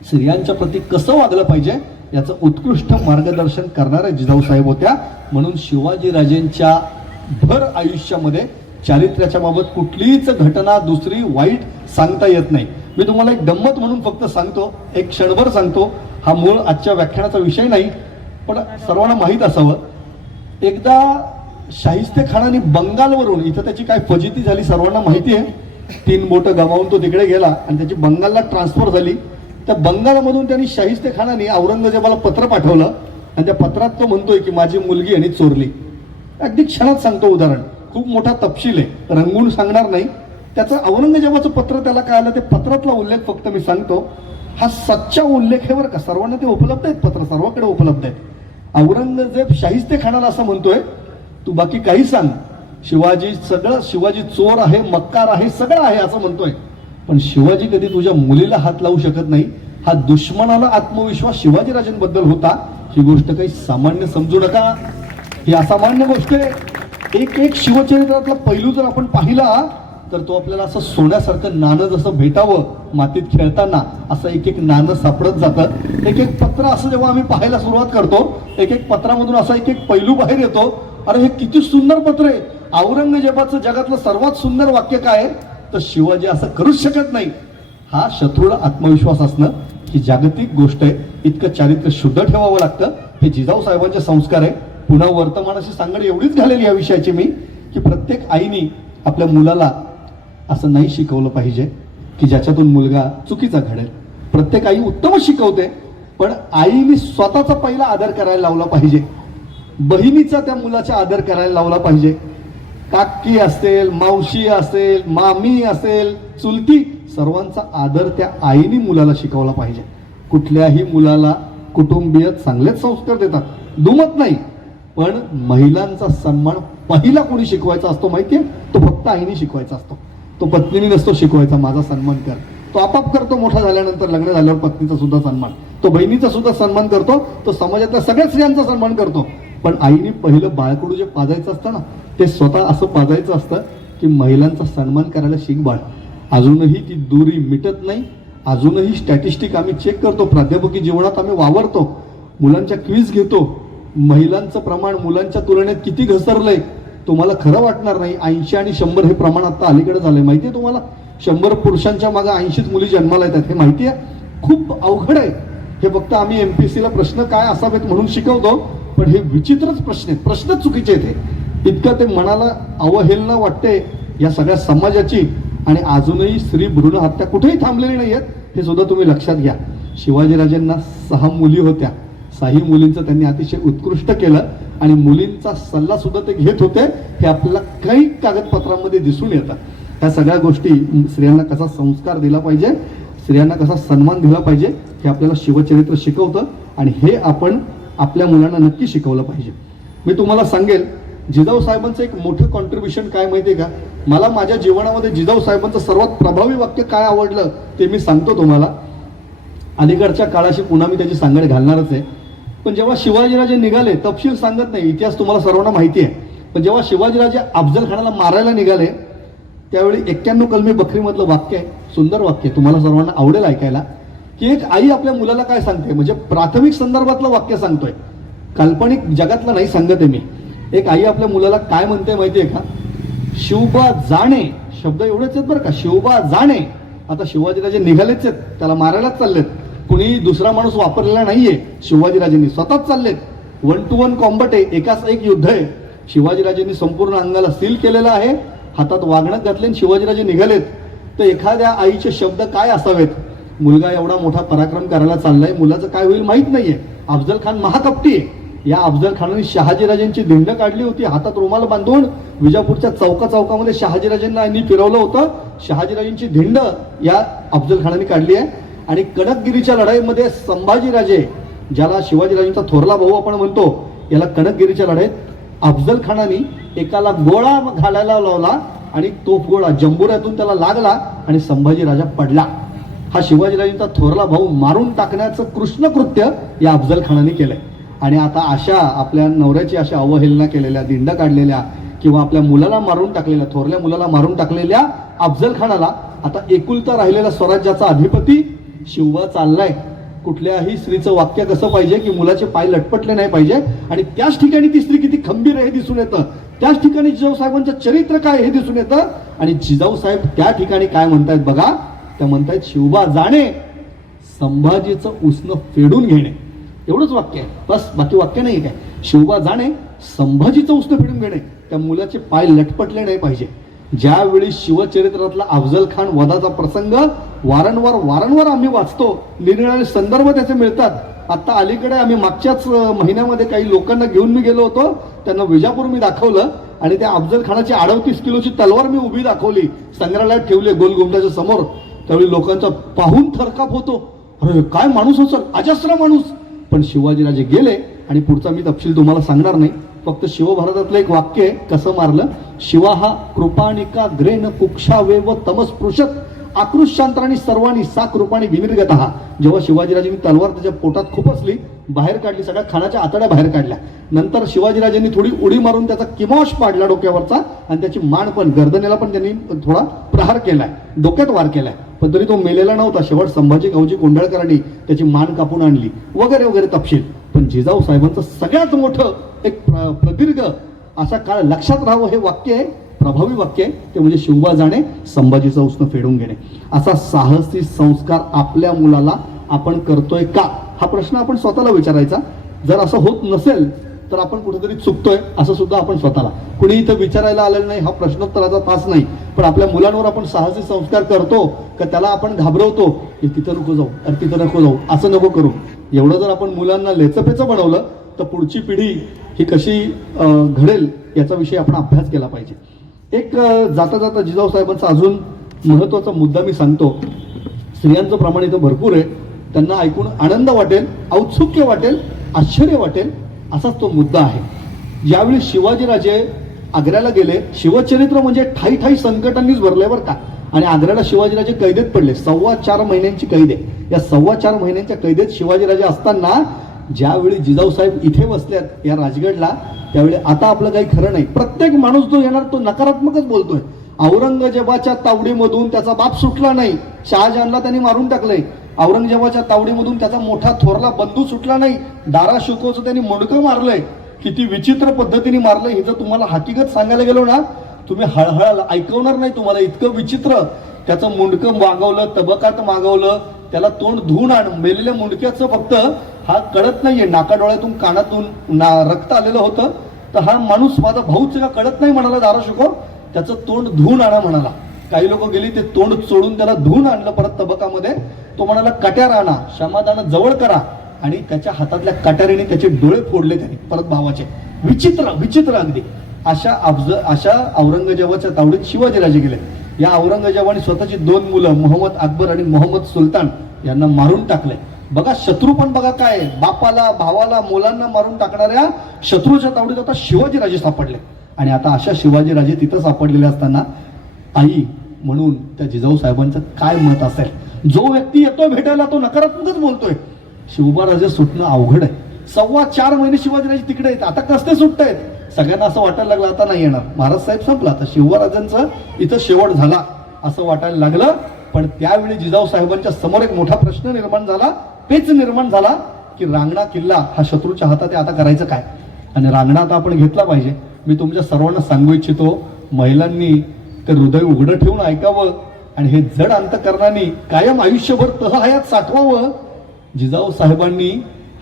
स्त्रियांच्या प्रती कसं वागलं पाहिजे याचं उत्कृष्ट मार्गदर्शन करणाऱ्या जिजाऊ साहेब होत्या. म्हणून शिवाजीराजेंच्या भर आयुष्यामध्ये चारित्र्याच्या बाबत कुठलीच घटना दुसरी वाईट सांगता येत नाही. मी तुम्हाला एक गंमत म्हणून फक्त सांगतो, एक क्षणभर सांगतो. हा मूळ आजच्या व्याख्यानाचा विषय नाही, पण सर्वांना माहीत असावं. एकदा शाहिस्ते खानाने बंगालवरून, इथं त्याची काय फजिती झाली सर्वांना माहिती आहे, 3 बोटं गमावून तो तिकडे गेला आणि त्याची बंगालला ट्रान्सफर झाली. त्या बंगालमधून त्यांनी शाहिस्ते खानाने औरंगजेबाला पत्र पाठवलं आणि त्या पत्रात तो म्हणतोय की माझी मुलगी यांनी चोरली. अगदी क्षणात सांगतो उदाहरण, खूप मोठा तपशील आहे, रंगून सांगणार नाही. त्याचं औरंगजेबाचं पत्र त्याला काय आलं ते पत्रातला उल्लेख फक्त मी सांगतो. हा सच्चा उल्लेख आहे बरं का, सर्वांना ते उपलब्ध आहेत, पत्र सर्वांकडे उपलब्ध आहेत. औरंगजेब शाहिस्ते खानाला असं म्हणतोय, तू बाकी काही सांग, शिवाजी चोर आहे, मक्कार आहे, सगळं आहे असं म्हणतोय, पण शिवाजी कधी तुझ्या मुलीला हात लावू शकत नाही. हा दुश्मनाला आत्मविश्वास शिवाजीराजांबद्दल होता. ही गोष्ट काही सामान्य समजू नका, ही असामान्य गोष्ट आहे. एक शिवचरित्रातला पैलू जर आपण पाहिला तर तो आपल्याला असं सोन्यासारखं नाणं जसं भेटावं मातीत खेळताना, असं एक नाणं सापडत जातं. एक पत्र असं जेव्हा आम्ही पाहायला सुरुवात करतो, एक पत्रामधून असा एक पैलू बाहेर येतो. अरे हे किती सुंदर पत्र आहे. औरंगजेबाचं जगातलं सर्वात सुंदर वाक्य काय आहे तर शिवाजी असं करूच शकत नाही. हा शत्रूला आत्मविश्वास असणं ही जागतिक गोष्ट आहे. इतकं चारित्र्य शुद्ध ठेवावं लागतं. हे जिजाऊ साहेबांचे संस्कार आहे. पुन्हा वर्तमानाशी सांगड एवढीच घालेली या विषयाची मी, की प्रत्येक आईनी आपल्या मुलाला असं नाही शिकवलं पाहिजे की ज्याच्यातून मुलगा चुकीचा घडेल. प्रत्येक आई उत्तमच शिकवते, पण आईने स्वतःचा पहिला आदर करायला लावला पाहिजे, बहिणीचा त्या मुलाचा आदर करायला लावला पाहिजे. काकी असेल, मावशी असेल, मामी असेल, चुलती, सर्वांचा आदर त्या आईने मुलाला शिकवला पाहिजे. कुठल्याही मुलाला कुटुंबीय चांगलेच संस्कार देतात, दुमत नाही, पण महिलांचा सन्मान पहिला कोणी शिकवायचा असतो माहितीये? तो फक्त आईने शिकवायचा असतो. तो पत्नीने नसतो शिकवायचा माझा सन्मान कर. तो आपाप करतो मोठा झाल्यानंतर, लग्न झाल्यावर पत्नीचा सुद्धा सन्मान, तो बहिणीचा सुद्धा सन्मान करतो, तो समाजातल्या सगळ्या स्त्रियांचा सन्मान करतो. पण आईने पहिलं बाळकडू जे पाजायचं असतं ना, ते स्वतः असं पाजायचं असतं की महिलांचा सन्मान करायला शिक बाळ. अजूनही ती दुरी मिटत नाही. अजूनही स्टॅटिस्टिक आम्ही चेक करतो, प्राध्यापकी जीवनात आम्ही वावरतो, मुलांच्या क्विज घेतो. महिलांचं प्रमाण मुलांच्या तुलनेत किती घसरलंय तुम्हाला खरं वाटणार नाही. 80 आणि 100 हे प्रमाण आता अलीकडे झालंय. माहितीये तुम्हाला? 100 पुरुषांच्या मागे 80च मुली जन्माला येतात. हे माहितीये? खूप अवघड आहे हे. फक्त आम्ही MPSCला प्रश्न काय असावेत म्हणून शिकवतो, पण हे विचित्रच प्रश्न आहेत, प्रश्नच चुकीचे आहेत हे. इतकं ते मनाला अवहेलना वाटते या सगळ्या समाजाची. आणि अजूनही स्त्री भ्रूण हत्या कुठेही थांबलेली नाही आहेत, हे सुद्धा तुम्ही लक्षात घ्या. शिवाजीराजेंना 6 मुली होत्या. 6 मुलींचं त्यांनी अतिशय उत्कृष्ट केलं आणि मुलींचा सल्ला सुद्धा ते घेत होते. हे आपल्याला काही कागदपत्रांमध्ये दिसून येतं. ह्या सगळ्या गोष्टी, स्त्रियांना कसा संस्कार दिला पाहिजे, स्त्रियांना कसा सन्मान दिला पाहिजे, हे आपल्याला शिवचरित्र शिकवतं आणि हे आपण आपल्या मुलांना नक्की शिकवलं पाहिजे. मी तुम्हाला सांगेल, जिजाऊ साहेबांचं एक मोठं कॉन्ट्रीब्युशन काय माहितीये का? मला माझ्या जीवनामध्ये जिजाऊ साहेबांचं सर्वात प्रभावी वाक्य काय आवडलं ते मी सांगतो तुम्हाला. अलीकडच्या काळाशी पुन्हा मी त्याची सांगड घालणारच आहे. पण जेव्हा शिवाजीराजे निघाले, तपशील सांगत नाही, इतिहास तुम्हाला सर्वांना माहिती आहे, पण जेव्हा शिवाजीराजे अफजल खानाला मारायला निघाले त्यावेळी 91 कलमी बकरीमधलं वाक्य आहे, सुंदर वाक्य, तुम्हाला सर्वांना आवडेल ऐकायला, की एक आई आपल्या मुलाला काय सांगते, म्हणजे प्राथमिक संदर्भातलं वाक्य सांगतोय, काल्पनिक जगातलं नाही सांगत आहे मी. एक आई आपल्या मुलाला काय म्हणते माहितीये का? शिवबा जाणे, शब्द एवढेच आहेत बरं का, शिवबा जाणे. आता शिवाजीराजे निघालेच आहेत, त्याला मारायलाच चाललेत. कुणी दुसरा माणूस वापरलेला नाहीये, शिवाजीराजेंनी स्वतःच चाललेत. 1 to 1 कॉम्बट आहे, एकाच एक युद्ध आहे. शिवाजीराजेंनी संपूर्ण अंगाला सील केलेलं आहे, हातात वागणत घातले, शिवाजीराजे निघालेत. तर एखाद्या आईचे शब्द काय असावेत? मुलगा एवढा मोठा पराक्रम करायला चाललाय, मुलाचं काय होईल माहित नाहीये. अफजल खान महाकपटी आहे. या अफजल खानाने शहाजीराजेंची धिंड काढली होती, हातात रुमाल बांधून विजापूरच्या चौकामध्ये शहाजीराजेंना फिरवलं होतं. शहाजीराजेंची धिंड या अफजल खानाने काढली आहे. आणि कडकगिरीच्या लढाईमध्ये संभाजीराजे, ज्याला शिवाजीराजेंचा थोरला भाऊ आपण म्हणतो, याला कडकगिरीच्या लढाईत अफजल खानाने एकाला गोळा घालायला लावला आणि तो गोळा जंबुऱ्यातून त्याला लागला आणि संभाजीराजा पडला. हा शिवाजीराजेंचा थोरला भाऊ मारून टाकण्याचं कृष्णकृत्य या अफजल खानाने केलंय. आणि आता अशा आपल्या नवऱ्याची अशा अवहेलना केलेल्या, दिंड काढलेल्या किंवा आपल्या मुलाला मारून टाकलेल्या, थोरल्या मुलाला मारून टाकलेल्या अफजल खानाला आता एकुलता राहिलेला स्वराज्याचा अधिपती शिवबा चाललाय. कुठल्याही स्त्रीचं वाक्य कसं पाहिजे की मुलाचे पाय लटपटले नाही पाहिजे. आणि त्याच ठिकाणी ती स्त्री किती खंबीर आहे हे दिसून येतं. त्याच ठिकाणी जिजाऊ साहेबांचं चरित्र काय हे दिसून येतं. आणि जिजाऊ साहेब त्या ठिकाणी काय म्हणतायत बघा, त्या म्हणतायत शिवबा जाणे, संभाजीचं उसनं फेडून घेणे. एवढंच वाक्य आहे, बस, बाकी वाक्य नाही काय. शिवबा जाणे, संभाजीचं उसनं फेडून घेणे. त्या मुलाचे पाय लटपटले नाही पाहिजे. ज्यावेळी शिवचरित्रातला अफजल खान वधाचा प्रसंग वारंवार आम्ही वाचतो, निरनिराळे संदर्भ त्याचे मिळतात. आता अलीकडे आम्ही मागच्याच महिन्यामध्ये काही लोकांना घेऊन मी गेलो होतो, त्यांना विजापूर मी दाखवलं आणि त्या अफजल खानाची 38 किलोची तलवार मी उभी दाखवली, संग्रहालयात ठेवली गोलगुमटाच्या समोर. त्यावेळी लोकांचा पाहून थरकाप होतो, अरे काय माणूस असेल, अजस्र माणूस. पण शिवाजीराजे गेले आणि पुढचा मी तपशील तुम्हाला सांगणार नाही, फक्त शिवभारतातलं एक वाक्य आहे, कसं मारलं. शिवा हा कृपानिका ग्रेन कुक्षावे व तमस्पृशत आकृष्यांतराणी सर्वांनी सा कृपाणी विनिर्गत. जेव्हा शिवाजीराजेंनी तलवार त्याच्या पोटात खुपसली, बाहेर काढली, सगळ्या खानाच्या आतड्या बाहेर काढल्या. नंतर शिवाजीराजेंनी थोडी उडी मारून त्याचा किमोश पाडला डोक्यावरचा आणि त्याची मान पण, गर्दनेला पण त्यांनी थोडा प्रहार केलाय, डोक्यात वार केलाय. पण तरी तो मेलेला नव्हता. शेवट संभाजी गावची कोंढाळकरांनी त्याची मान कापून आणली वगैरे वगैरे तपशील. पण जिजाऊ साहेबांचं सगळ्यात मोठं एक प्रदीर्घ असा काळ लक्षात राहावं हे वाक्य आहे, प्रभावी वाक्य आहे, ते म्हणजे शिवबा जाणे, संभाजीचं उसनं फेडून घेणे. असा साहसी संस्कार आपल्या मुलाला आपण करतोय का, हा प्रश्न आपण स्वतःला विचारायचा. जर असं होत नसेल तर आपण कुठेतरी चुकतोय असं सुद्धा आपण स्वतःला, कुणी इथं विचारायला आलेलं नाही, हा प्रश्नोत्तराचा तास नाही, पण आपल्या मुलांवर आपण साहसी संस्कार करतो का त्याला आपण घाबरवतो की तिथं नको जाऊ, अरे तिथं नको जाऊ, असं नको करू. एवढं जर आपण मुलांना लेचपेचं बनवलं तर पुढची पिढी ही कशी घडेल याचा विषय आपण अभ्यास केला पाहिजे. एक जाता जाता जिजाऊ साहेबांचा अजून महत्त्वाचा मुद्दा मी सांगतो. स्त्रियांचं प्रमाण इथं भरपूर आहे, त्यांना ऐकून आनंद वाटेल, औत्सुक्य वाटेल, आश्चर्य वाटेल असाच तो मुद्दा आहे. ज्यावेळी शिवाजीराजे आग्र्याला गेले, शिवचरित्र म्हणजे ठाई ठाई संकटांनीच भरलंय बरं का, आणि आग्र्याला शिवाजीराजे कैदेत पडले. 4.25 महिन्यांची कैद आहे. या 4.25 महिन्यांच्या कैदेत शिवाजीराजे असताना ज्यावेळी जिजाऊसाहेब इथे बसल्यात या राजगडला, त्यावेळी आता आपलं काही खरं नाही. प्रत्येक माणूस जो येणार तो नकारात्मकच बोलतोय. औरंगजेबाच्या तावडीमधून त्याचा बाप सुटला नाही, शहाजहानला त्यांनी मारून टाकलंय. औरंगजेबाच्या तावडीमधून त्याचा मोठा थोरला बंधू सुटला नाही, दारा शुकोचं त्यांनी मुंडकं मारलंय. किती विचित्र पद्धतीने मारलंय हे जर तुम्हाला हकीकत सांगायला गेलो ना, तुम्ही हळहळ ऐकवणार नाही तुम्हाला, इतकं विचित्र. त्याचं मुंडकं मागवलं, तबकात मागवलं, त्याला तोंड धुवून आण. मेलेल्या मुंडक्याचं फक्त हा कळत नाहीये, नाकाडोळ्यातून कानातून रक्त आलेलं होतं, तर हा माणूस माझा भाऊच का कळत नाही म्हणाला दारा शुको, त्याचं तोंड धुवून आणा म्हणाला. काही लोक गेली, ते तोंड चोडून त्याला धुवून आणलं परत तबकामध्ये. तो म्हणाला कट्यार आणा, क्षमादान जवळ करा, आणि त्याच्या हातातल्या कट्यारीने त्याचे डोळे फोडले त्यांनी परत भावाचे. विचित्र विचित्र अगदी. अशा औरंगजेबाच्या तावडीत शिवाजीराजे गेले. या औरंगजेबाने स्वतःची 2 मुलं मोहम्मद अकबर आणि मोहम्मद सुलतान यांना मारून टाकले. बघा शत्रू पण बघा काय, बापाला, भावाला, मुलांना मारून टाकणाऱ्या शत्रूच्या तावडीत आता शिवाजीराजे सापडले. आणि आता अशा शिवाजीराजे तिथं सापडलेले असताना आई म्हणून त्या जिजाऊ साहेबांचं काय मत असेल? जो व्यक्ती येतोय भेटायला तो नकारात्मकच बोलतोय. शिवबाराजे सुटणं अवघड आहे. 4.25 महिने शिवाजीराजे तिकडे आहेत, आता कसले सुटतायत? सगळ्यांना असं वाटायला लागलं आता नाही येणार, महाराज साहेब संपला, आता शिवबाराजांचं इथं शेवट झाला असं वाटायला लागलं. पण त्यावेळी जिजाऊ साहेबांच्या समोर एक मोठा प्रश्न निर्माण झाला, पेच निर्माण झाला की रांगणा किल्ला हा शत्रूच्या हातात आहे, आता करायचं काय? आणि रांगणा आता आपण घेतला पाहिजे. मी तुमच्या सर्वांना सांगू इच्छितो, महिलांनी ते हृदय उघडं ठेवून ऐकावं आणि हे जड अंतकरणाने कायम आयुष्यभर तहहयात साठवावं. जिजाऊ साहेबांनी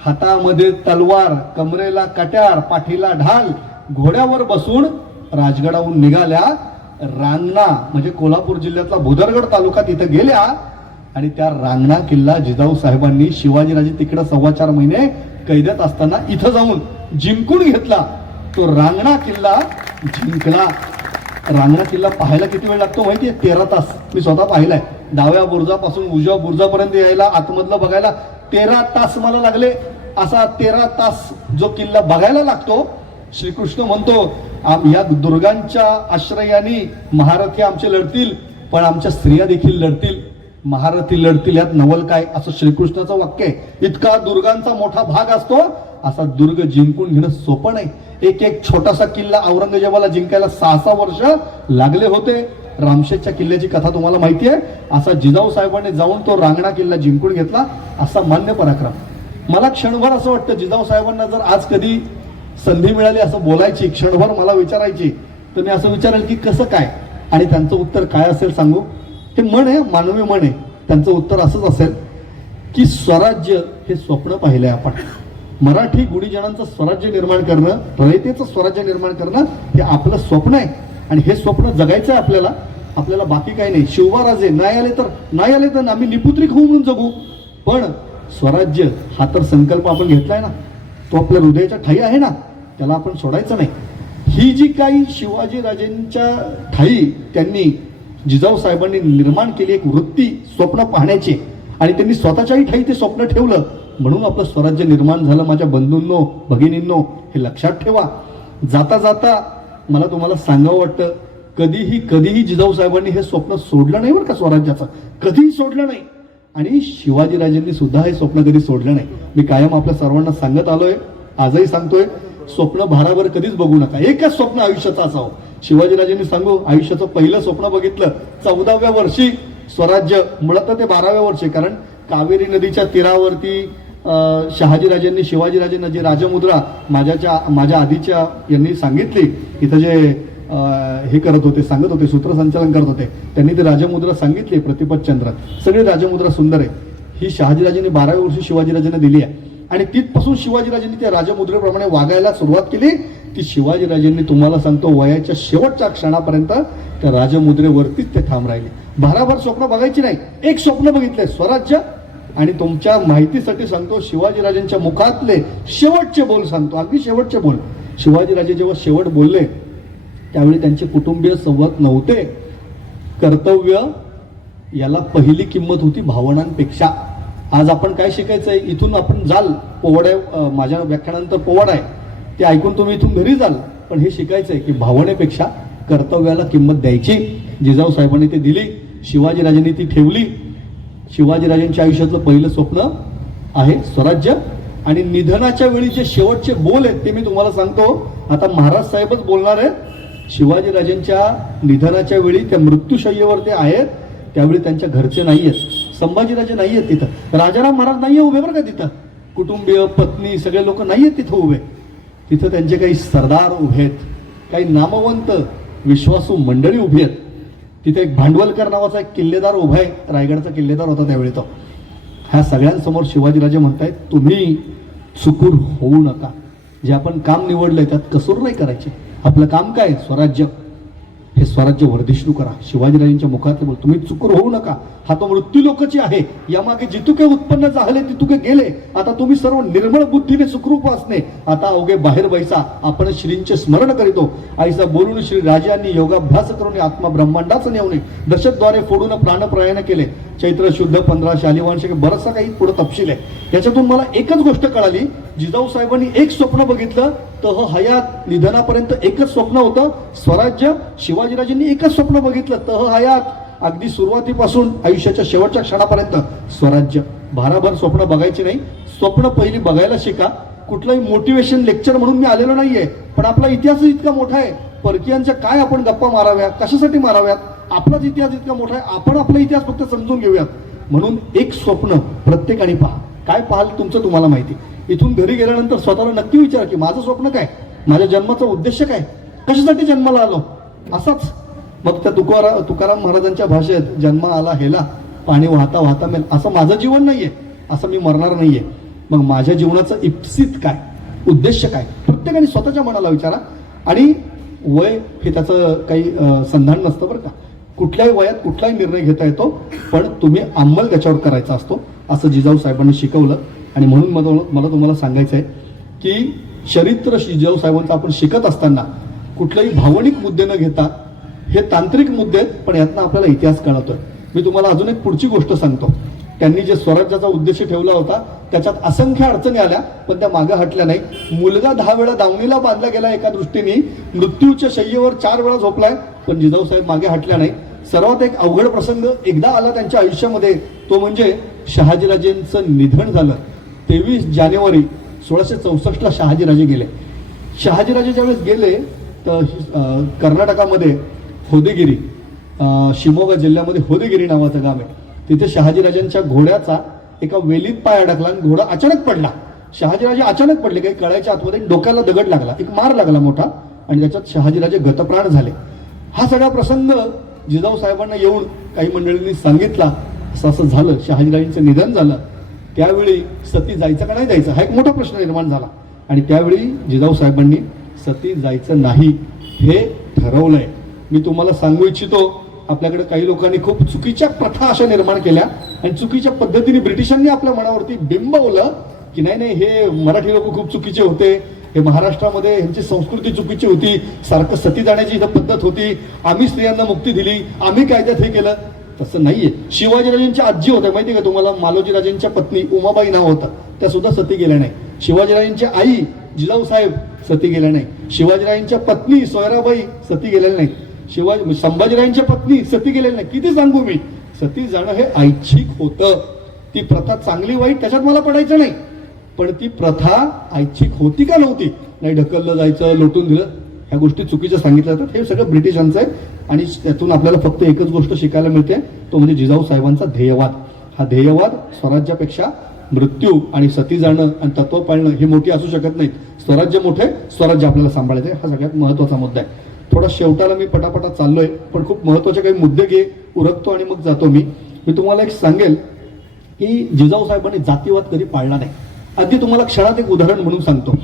हातामध्ये तलवार, कमरेला कट्यार, पाठीला ढाल, घोड्यावर बसून राजगडाहून निघाल्या. रांगणा म्हणजे कोल्हापूर जिल्ह्यातला भुदरगड तालुका तिथं गेल्या आणि त्या रांगणा किल्ला जिजाऊ साहेबांनी शिवाजीराजे तिकडे 4.25 महिने कैदेत असताना इथं जाऊन जिंकून घेतला. तो रांगणा किल्ला जिंकला. रांगणा किल्ला पाहायला किती वेळ लागतो माहितीये? 13 तास. मी स्वतः पाहिलाय. डाव्या बुर्जापासून उजव्या बुर्जापर्यंत यायला, आतमधलं बघायला 13 तास मला लागले. असा 13 तास जो किल्ला बघायला लागतो. श्रीकृष्ण म्हणतो, या दुर्गांच्या आश्रयाने महारथी आमचे लढतील, पण आमच्या स्त्रिया देखील लढतील. महारथी लढतील यात नवल काय, असं श्रीकृष्णाचं वाक्य आहे. इतका दुर्गांचा मोठा भाग असतो. असा दुर्ग जिंकून घेणं सोपं नाही. एक छोटासा किल्ला औरंगजेबाला जिंकायला 6 वर्ष लागले होते. रामशेजच्या किल्ल्याची कथा तुम्हाला माहिती आहे. असा जिजाऊ साहेबांनी जाऊन तो रांगणा किल्ला जिंकून घेतला, असा मान्य पराक्रम. मला क्षणभर असं वाटतं, जिजाऊ साहेबांना जर आज कधी संधी मिळाली असं बोलायची, क्षणभर मला विचारायची, तर मी असं विचारेल की कसं काय, आणि त्यांचं उत्तर काय असेल सांगू? हे मन आहे, मानवी मन आहे. त्यांचं उत्तर असंच असेल की स्वराज्य हे स्वप्न पाहिलंय आपण. मराठी गुणीजनांचं स्वराज्य निर्माण करणं, रयतेचं स्वराज्य निर्माण करणं हे आपलं स्वप्न आहे, आणि हे स्वप्न जगायचं आहे आपल्याला. आपल्याला बाकी काही नाही. शिवबाराजे नाही आले तर आम्ही निपुत्रिक होऊ म्हणून जगू, पण स्वराज्य हा तर संकल्प आपण घेतलाय ना, तो आपल्या हृदयाच्या ठाई आहे ना, त्याला आपण सोडायचं नाही. ही जी काही शिवाजीराजेंच्या ठाई त्यांनी जिजाऊ साहेबांनी निर्माण केली, एक वृत्ती स्वप्न पाहण्याची, आणि त्यांनी स्वतःच्याही ठाई ते स्वप्न ठेवलं, म्हणून आपलं स्वराज्य निर्माण झालं. माझ्या बंधूंनो, भगिनींनो, हे लक्षात ठेवा. जाता जाता मला तुम्हाला सांगावं वाटतं, कधीही जिजाऊ साहेबांनी हे स्वप्न सोडलं नाही बरं का, स्वराज्याचं कधीही सोडलं नाही. आणि शिवाजीराजेंनी सुद्धा हे स्वप्न कधी सोडलं नाही. मी कायम आपल्या सर्वांना सांगत आलोय, आजही सांगतोय, स्वप्न भाराभर कधीच बघू नका. एकच स्वप्न आयुष्याचं असावं. शिवाजीराजेंनी सांगू, आयुष्याचं पहिलं स्वप्न बघितलं 14व्या वर्षी स्वराज्य, मुळात ते 12व्या वर्षी, कारण कावेरी नदीच्या तीरावरती शहाजीराजेंनी शिवाजीराजेंना जी राजमुद्रा माझ्या आधीच्या यांनी सांगितली, इथं जे हे करत होते, सांगत होते, सूत्रसंचालन करत होते, त्यांनी ती राजमुद्रा सांगितली, प्रतिपत चंद्र, सगळी राजमुद्रा सुंदर आहे. ही शहाजीराजेंनी 12व्या वर्षी शिवाजीराजेंना दिली आहे. आणि तिथपासून शिवाजीराजांनी त्या राजमुद्रेप्रमाणे वागायला सुरुवात केली. ती शिवाजीराजांनी तुम्हाला सांगतो वयाच्या शेवटच्या क्षणापर्यंत त्या राजमुद्रेवरतीच ते ठाम राहिले. भाराभर स्वप्न बघायची नाही, एक स्वप्न बघितले, स्वराज्य. आणि तुमच्या माहितीसाठी सांगतो, शिवाजीराजांच्या मुखातले शेवटचे बोल सांगतो, अगदी शेवटचे बोल. शिवाजीराजे जेव्हा शेवट बोलले त्यावेळी त्यांचे कुटुंबीय सोबत नव्हते. कर्तव्य याला पहिली किंमत होती भावनांपेक्षा. आज आपण काय शिकायचंय, इथून आपण जाल, पोवाड आहे, माझ्या व्याख्यानानंतर पोवाड आहे, ते ऐकून तुम्ही इथून घरी जाल. पण हे शिकायचंय की भावनेपेक्षा कर्तव्याला किंमत द्यायची. जिजाऊ साहेबांनी ती दिली, शिवाजीराजांनी ती ठेवली. शिवाजीराजांच्या आयुष्यातलं पहिलं स्वप्न आहे स्वराज्य. आणि निधनाच्या वेळी जे शेवटचे बोल आहेत ते मी तुम्हाला सांगतो. आता महाराज साहेबच बोलणार आहेत. शिवाजीराजांच्या निधनाच्या वेळी त्या मृत्यूशय्येवर ते आहेत, त्यावेळी त्यांच्या घरचे नाही आहेत, संभाजीराजे नाही आहेत तिथं, राजाराम महाराज नाही आहे उभे बरं का तिथं, कुटुंबीय पत्नी सगळे लोक नाही आहेत तिथं उभे. तिथं त्यांचे काही सरदार उभे आहेत, काही नामवंत विश्वासू मंडळी उभी आहेत. तिथे एक भांडवलकर नावाचा एक किल्लेदार उभा आहे, रायगडचा किल्लेदार होता त्यावेळी तो. ह्या सगळ्यांसमोर शिवाजीराजे म्हणतायत तुम्ही चुकूर होऊ नका. जे आपण काम निवडलंय त्यात कसूर नाही करायचे. आपलं काम काय, स्वराज्य, हे स्वराज्य वर्धिष्णू करा. शिवाजीराजांच्या मुखात बोल, तुम्ही चुकूर होऊ नका. हा तो मृत्यू लोकाची आहे, यामागे जितुके उत्पन्न झाले तितुके गेले. आता तुम्ही सर्व निर्मळ बुद्धीने सुखरूप असणे. आता अवघे बाहेर बैसा, आपण श्रींचे स्मरण करीतो. आईसा बोलून श्री राजांनी योगाभ्यास करून आत्मा ब्रह्मांडाचं नेवणे दशकद्वारे फोडून प्राणप्रयाण केले. चैत्र शुद्ध 15 शालिवांश, बरचसा काही पुढे तपशील आहे. याच्यातून मला एकच गोष्ट कळाली, जिजाऊ साहेबांनी एक स्वप्न बघितलं, तह हयात निधनापर्यंत एकच स्वप्न होतं स्वराज्य. शिवाजीराजांनी एकच स्वप्न बघितलं, तह हयात अगदी सुरुवातीपासून आयुष्याच्या शेवटच्या क्षणापर्यंत स्वराज्य. भाराभर स्वप्न बघायची नाही, स्वप्न पहिली बघायला शिका. कुठलंही मोटिवेशन लेक्चर म्हणून मी आलेलो नाहीये, पण आपला इतिहास इतका मोठा आहे, परकीयांच्या काय आपण गप्पा माराव्या, कशासाठी माराव्यात, आपलाच इतिहास इतका मोठा आहे, आपण आपला इतिहास फक्त समजून घेऊयात. म्हणून एक स्वप्न प्रत्येकाने पहा. काय पाहाल तुमचं तुम्हाला माहिती. इथून घरी गेल्यानंतर स्वतःला नक्की विचारा की माझं स्वप्न काय, माझ्या जन्माचा उद्देश काय, कशासाठी जन्माला आलो. असाच मग त्या तुकाराम महाराजांच्या भाषेत जन्म आला हेला पाणी वाहता वाहता मेल, असं माझं जीवन नाहीये, असं मी मरणार नाहीये. मग माझ्या जीवनाचं इप्सित काय, उद्देश काय, प्रत्येकाने स्वतःच्या मनाला विचारा. आणि वय हे त्याचं काही संधान नसतं बरं का. कुठल्याही वयात कुठलाही निर्णय घेता येतो, पण तुम्ही अंमल त्याच्यावर करायचा असतो, असं जिजाऊ साहेबांनी शिकवलं. आणि म्हणून मला तुम्हाला सांगायचं आहे की चरित्र जिजाऊ साहेबांचं आपण शिकत असताना कुठलेही भावनिक मुद्दे न घेता, हे तांत्रिक मुद्दे आहेत, पण यातनं आपल्याला इतिहास कळतोय. मी तुम्हाला अजून एक पुढची गोष्ट सांगतो. त्यांनी जे स्वराज्याचा उद्देश ठेवला होता त्याच्यात असंख्य अडचणी आल्या, पण त्या मागे हटल्या नाही. मुलगा 10 वेळा दावणीला बांधला गेला एका दृष्टीने, मृत्यूच्या शय्येवर 4 वेळा झोपलाय, पण जिजाऊ साहेब मागे हटल्या नाही. सर्वात एक अवघड प्रसंग एकदा आला त्यांच्या आयुष्यामध्ये, तो म्हणजे शहाजीराजेंचं निधन झालं. 23 जानेवारी 1664ला शहाजीराजे गेले. शहाजीराजे ज्यावेळेस गेले तर कर्नाटकामध्ये होदेगिरी, शिमोगा जिल्ह्यामध्ये होदेगिरी नावाचं गाव आहे. तिथे शहाजीराजांच्या घोड्याचा एका वेलीत पाय अडकला आणि घोडा अचानक पडला. शहाजीराजे अचानक पडले, काही कळायच्या आतमध्ये डोक्याला दगड लागला, एक मार लागला मोठा, आणि त्याच्यात शहाजीराजे गतप्राण झाले. हा सगळा प्रसंग जिजाऊ साहेबांना येऊन काही मंडळींनी सांगितला, असं असं झालं, शहाजीराजांचं निधन झालं. त्यावेळी सती जायचं का नाही जायचं हा एक मोठा प्रश्न निर्माण झाला. आणि त्यावेळी जिजाऊ साहेबांनी सती जायचं नाही हे ठरवलंय. मी तुम्हाला सांगू इच्छितो, आपल्याकडे काही लोकांनी खूप चुकीच्या प्रथा अशा निर्माण केल्या आणि चुकीच्या पद्धतीने ब्रिटिशांनी आपल्या मनावरती बिंबवलं की नाही नाही हे मराठी लोक खूप चुकीचे होते, हे महाराष्ट्रामध्ये ह्यांची संस्कृती चुकीची होती, सारखं सती जाण्याची इथं पद्धत होती, आम्ही स्त्रियांना मुक्ती दिली, आम्ही कायद्यात हे केलं. तसं नाहीये. शिवाजीराजांच्या आजी होत्या माहिती का तुम्हाला, मालोजीराजांच्या पत्नी उमाबाई नाव होतं, त्या सुद्धा सती गेल्या नाही. शिवाजीराजांच्या आई जिजाऊ साहेब सती गेल्या नाही. शिवाजीराजांच्या पत्नी सोयराबाई सती गेलेल्या नाहीत. संभाजीराजांच्या पत्नी सती गेलेल्या नाही. किती सांगू मी, सती जाणं हे ऐच्छिक होतं. ती प्रथा चांगली वाईट त्याच्यात मला पडायचं नाही, पण ती प्रथा ऐच्छिक होती का नव्हती, नाही ढकललं जायचं, लोटून दिलं, ह्या गोष्टी चुकीच्या सांगितल्या जातात. हे सगळं ब्रिटिशांचं आहे. आणि त्यातून आपल्याला फक्त एकच गोष्ट शिकायला मिळते, तो म्हणजे जिजाऊ साहेबांचा ध्येयवाद. हा ध्येयवाद स्वराज्यापेक्षा मृत्यू आणि सती जाणं आणि तत्व पाळणं हे मोठी असू शकत नाहीत. स्वराज्य मोठे, स्वराज्य आपल्याला सांभाळायचं हा सगळ्यात महत्वाचा मुद्दा आहे. थोडा शेवटाला मी पटापटा चाललोय, पण खूप महत्वाचे काही मुद्दे उरकतो आणि मग जातो. मी तुम्हाला एक सांगेल की जिजाऊ साहेबांनी जातीवाद कधी पाळला नाही. अगदी तुम्हाला क्षणात एक उदाहरण म्हणून सांगतो.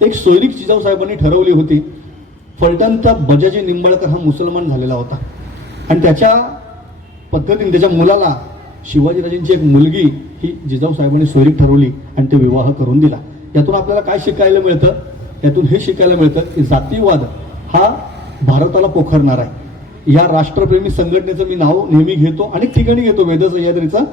एक सोयरीक जिजाऊ साहेबांनी ठरवली होती. फलटणचा बजाजी निंबाळकर हा मुसलमान झालेला होता आणि त्याच्या पद्धतीने त्याच्या मुलाला शिवाजीराजांची एक मुलगी ही जिजाऊ साहेबांनी सोयरीक ठरवली आणि ते विवाह करून दिला. यातून आपल्याला काय शिकायला मिळतं? यातून हे शिकायला मिळतं की जातीवाद हा भारताला पोखरणार आहे. या राष्ट्रप्रेमी संघटनेचं मी नाव नेहमी घेतो, अनेक ठिकाणी घेतो वेद सह्याद्रीचं,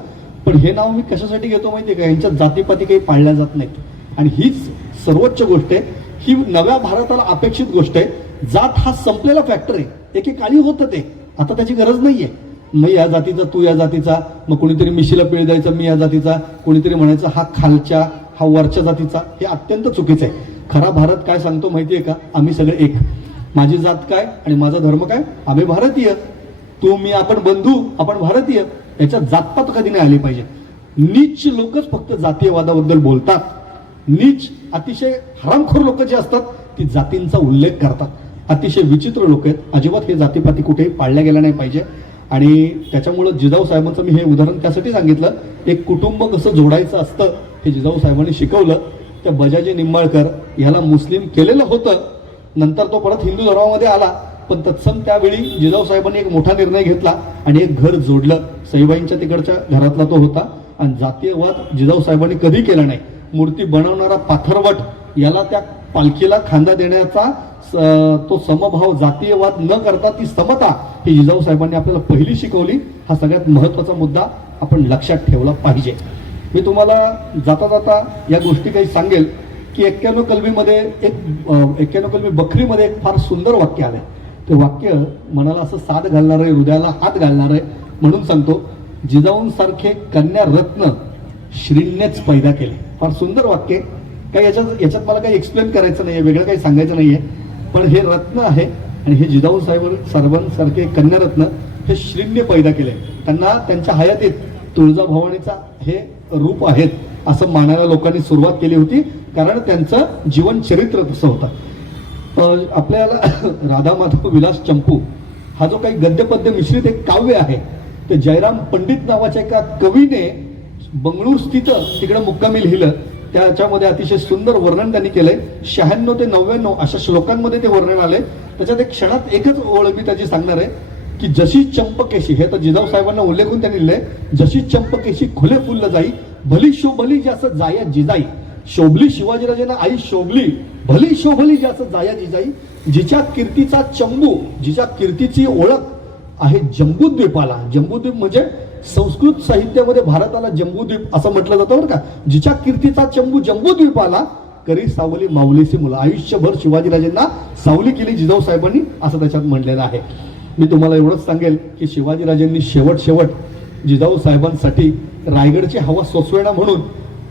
पण हे नाव मी कशासाठी घेतो माहिती आहे का? यांच्यात जातीपाती काही पाळल्या जात नाहीत आणि हीच सर्वोच्च गोष्ट आहे. ही नव्या भारताला अपेक्षित गोष्ट आहे. जात हा संपलेला फॅक्टर आहे. एकेकाळी होतं ते, आता त्याची गरज नाहीये. मग या जातीचा, तू या जातीचा, मग कोणीतरी मिशीला पीळ द्यायचा, मी या जातीचा, कोणीतरी म्हणायचं हा खालच्या, हा वरच्या जातीचा. हे अत्यंत चुकीचं आहे. खरा भारत काय सांगतो माहितीये का? आम्ही सगळे एक. माझी जात काय आणि माझा धर्म काय? आम्ही भारतीय. तू मी आपण बंधू, आपण भारतीय. याच्यात जातपात कधी नाही आली पाहिजे. नीच लोकच फक्त जातीयवादाबद्दल बोलतात. नीच अतिशय हरामखोर लोक जे असतात ती जातींचा उल्लेख करतात. अतिशय विचित्र लोक आहेत. अजिबात हे जातीपाती कुठेही पाळल्या गेल्या नाही पाहिजे. आणि त्याच्यामुळं जिजाऊ साहेबांचं मी हे उदाहरण त्यासाठी सांगितलं. एक कुटुंब कसं जोडायचं असतं हे जिजाऊ साहेबांनी शिकवलं. त्या बजाजी निंबाळकर ह्याला मुस्लिम केलेलं होतं, नंतर तो परत हिंदू धर्मामध्ये आला, पण तत्सम त्यावेळी जिजाऊ साहेबांनी एक मोठा निर्णय घेतला आणि एक घर जोडलं. सईबाईंच्या तिकडच्या घरातला तो होता. आणि जातीयवाद जिजाऊ साहेबांनी कधी केला नाही. मूर्ती बनवणारा पाथरवट याला त्या पालखीला खांदा देण्याचा तो समभाव, जातीयवाद न करता ती समता ही जिजाऊ साहेबांनी आपल्याला पहिली शिकवली. हा सगळ्यात महत्वाचा मुद्दा आपण लक्षात ठेवला पाहिजे. मी तुम्हाला जाता जाता या गोष्टी काही सांगेल की 91 कलमीमध्ये 91 कलमी बखरीमध्ये एक फार सुंदर वाक्य आलंय. ते वाक्य मनाला असं साथ घालणार आहे, हृदयाला हात घालणार आहे, म्हणून सांगतो. जिजाऊंसारखे कन्या रत्न श्रींनेच पैदा केले. फार सुंदर वाक्य. काही याच्यात मला काही एक्सप्लेन करायचं नाहीये, वेगळं काही सांगायचं नाहीये, पण हे रत्न आहे आणि हे जिजाऊ साहेबांसारखे कन्यारत्न हे श्रींनी पैदा केले. त्यांना त्यांच्या हयातीत तुळजाभवानीचा हे रूप आहेत असं मानायला लोकांनी सुरुवात केली होती, कारण त्यांचं जीवन चरित्र तसं होतं. आपल्याला राधा माधव विलास चंपू हा जो काही गद्यपद्य मिश्रित एक काव्य आहे ते जयराम पंडित नावाच्या एका कवीने बंगळूर स्थित तिकडे मुक्कामी लिहिलं. त्याच्यामध्ये अतिशय सुंदर वर्णन त्यांनी केलंय. 96 ते 99 अशा श्लोकांमध्ये ते वर्णन आलंय. त्याच्यात एक क्षणात एकच ओळ मी त्याची सांगणार आहे की जशी चंपकेशी, हे तर जिजाऊ साहेबांना उल्लेखून त्यांनी लिहिलंय, जशी चंपकेशी खुले फुललं जाई, भली शोभली ज्याचं जाया जिजाई. शोभली शिवाजीराजांना आई शोभली, भली शोभली ज्याचं जाया जिजाई. जिच्या कीर्तीचा चंबू, जिच्या कीर्तीची ओळख आहे जम्बूद्वीपाला. जम्बूद्वीप म्हणजे संस्कृत साहित्यामध्ये भारताला जम्बूद्वीप असं म्हटलं जातं बरं का. जिच्या कीर्तीचा चंबू जम्बूद्वीपाला करी सावली माऊलीची मुलं. आयुष्यभर शिवाजीराजांना सावली केली जिजाऊ साहेबांनी असं त्याच्यात म्हणलेलं आहे. मी तुम्हाला एवढंच सांगेल की शिवाजीराजांनी शेवट जिजाऊ साहेबांसाठी रायगडची हवा सोसवेणा म्हणून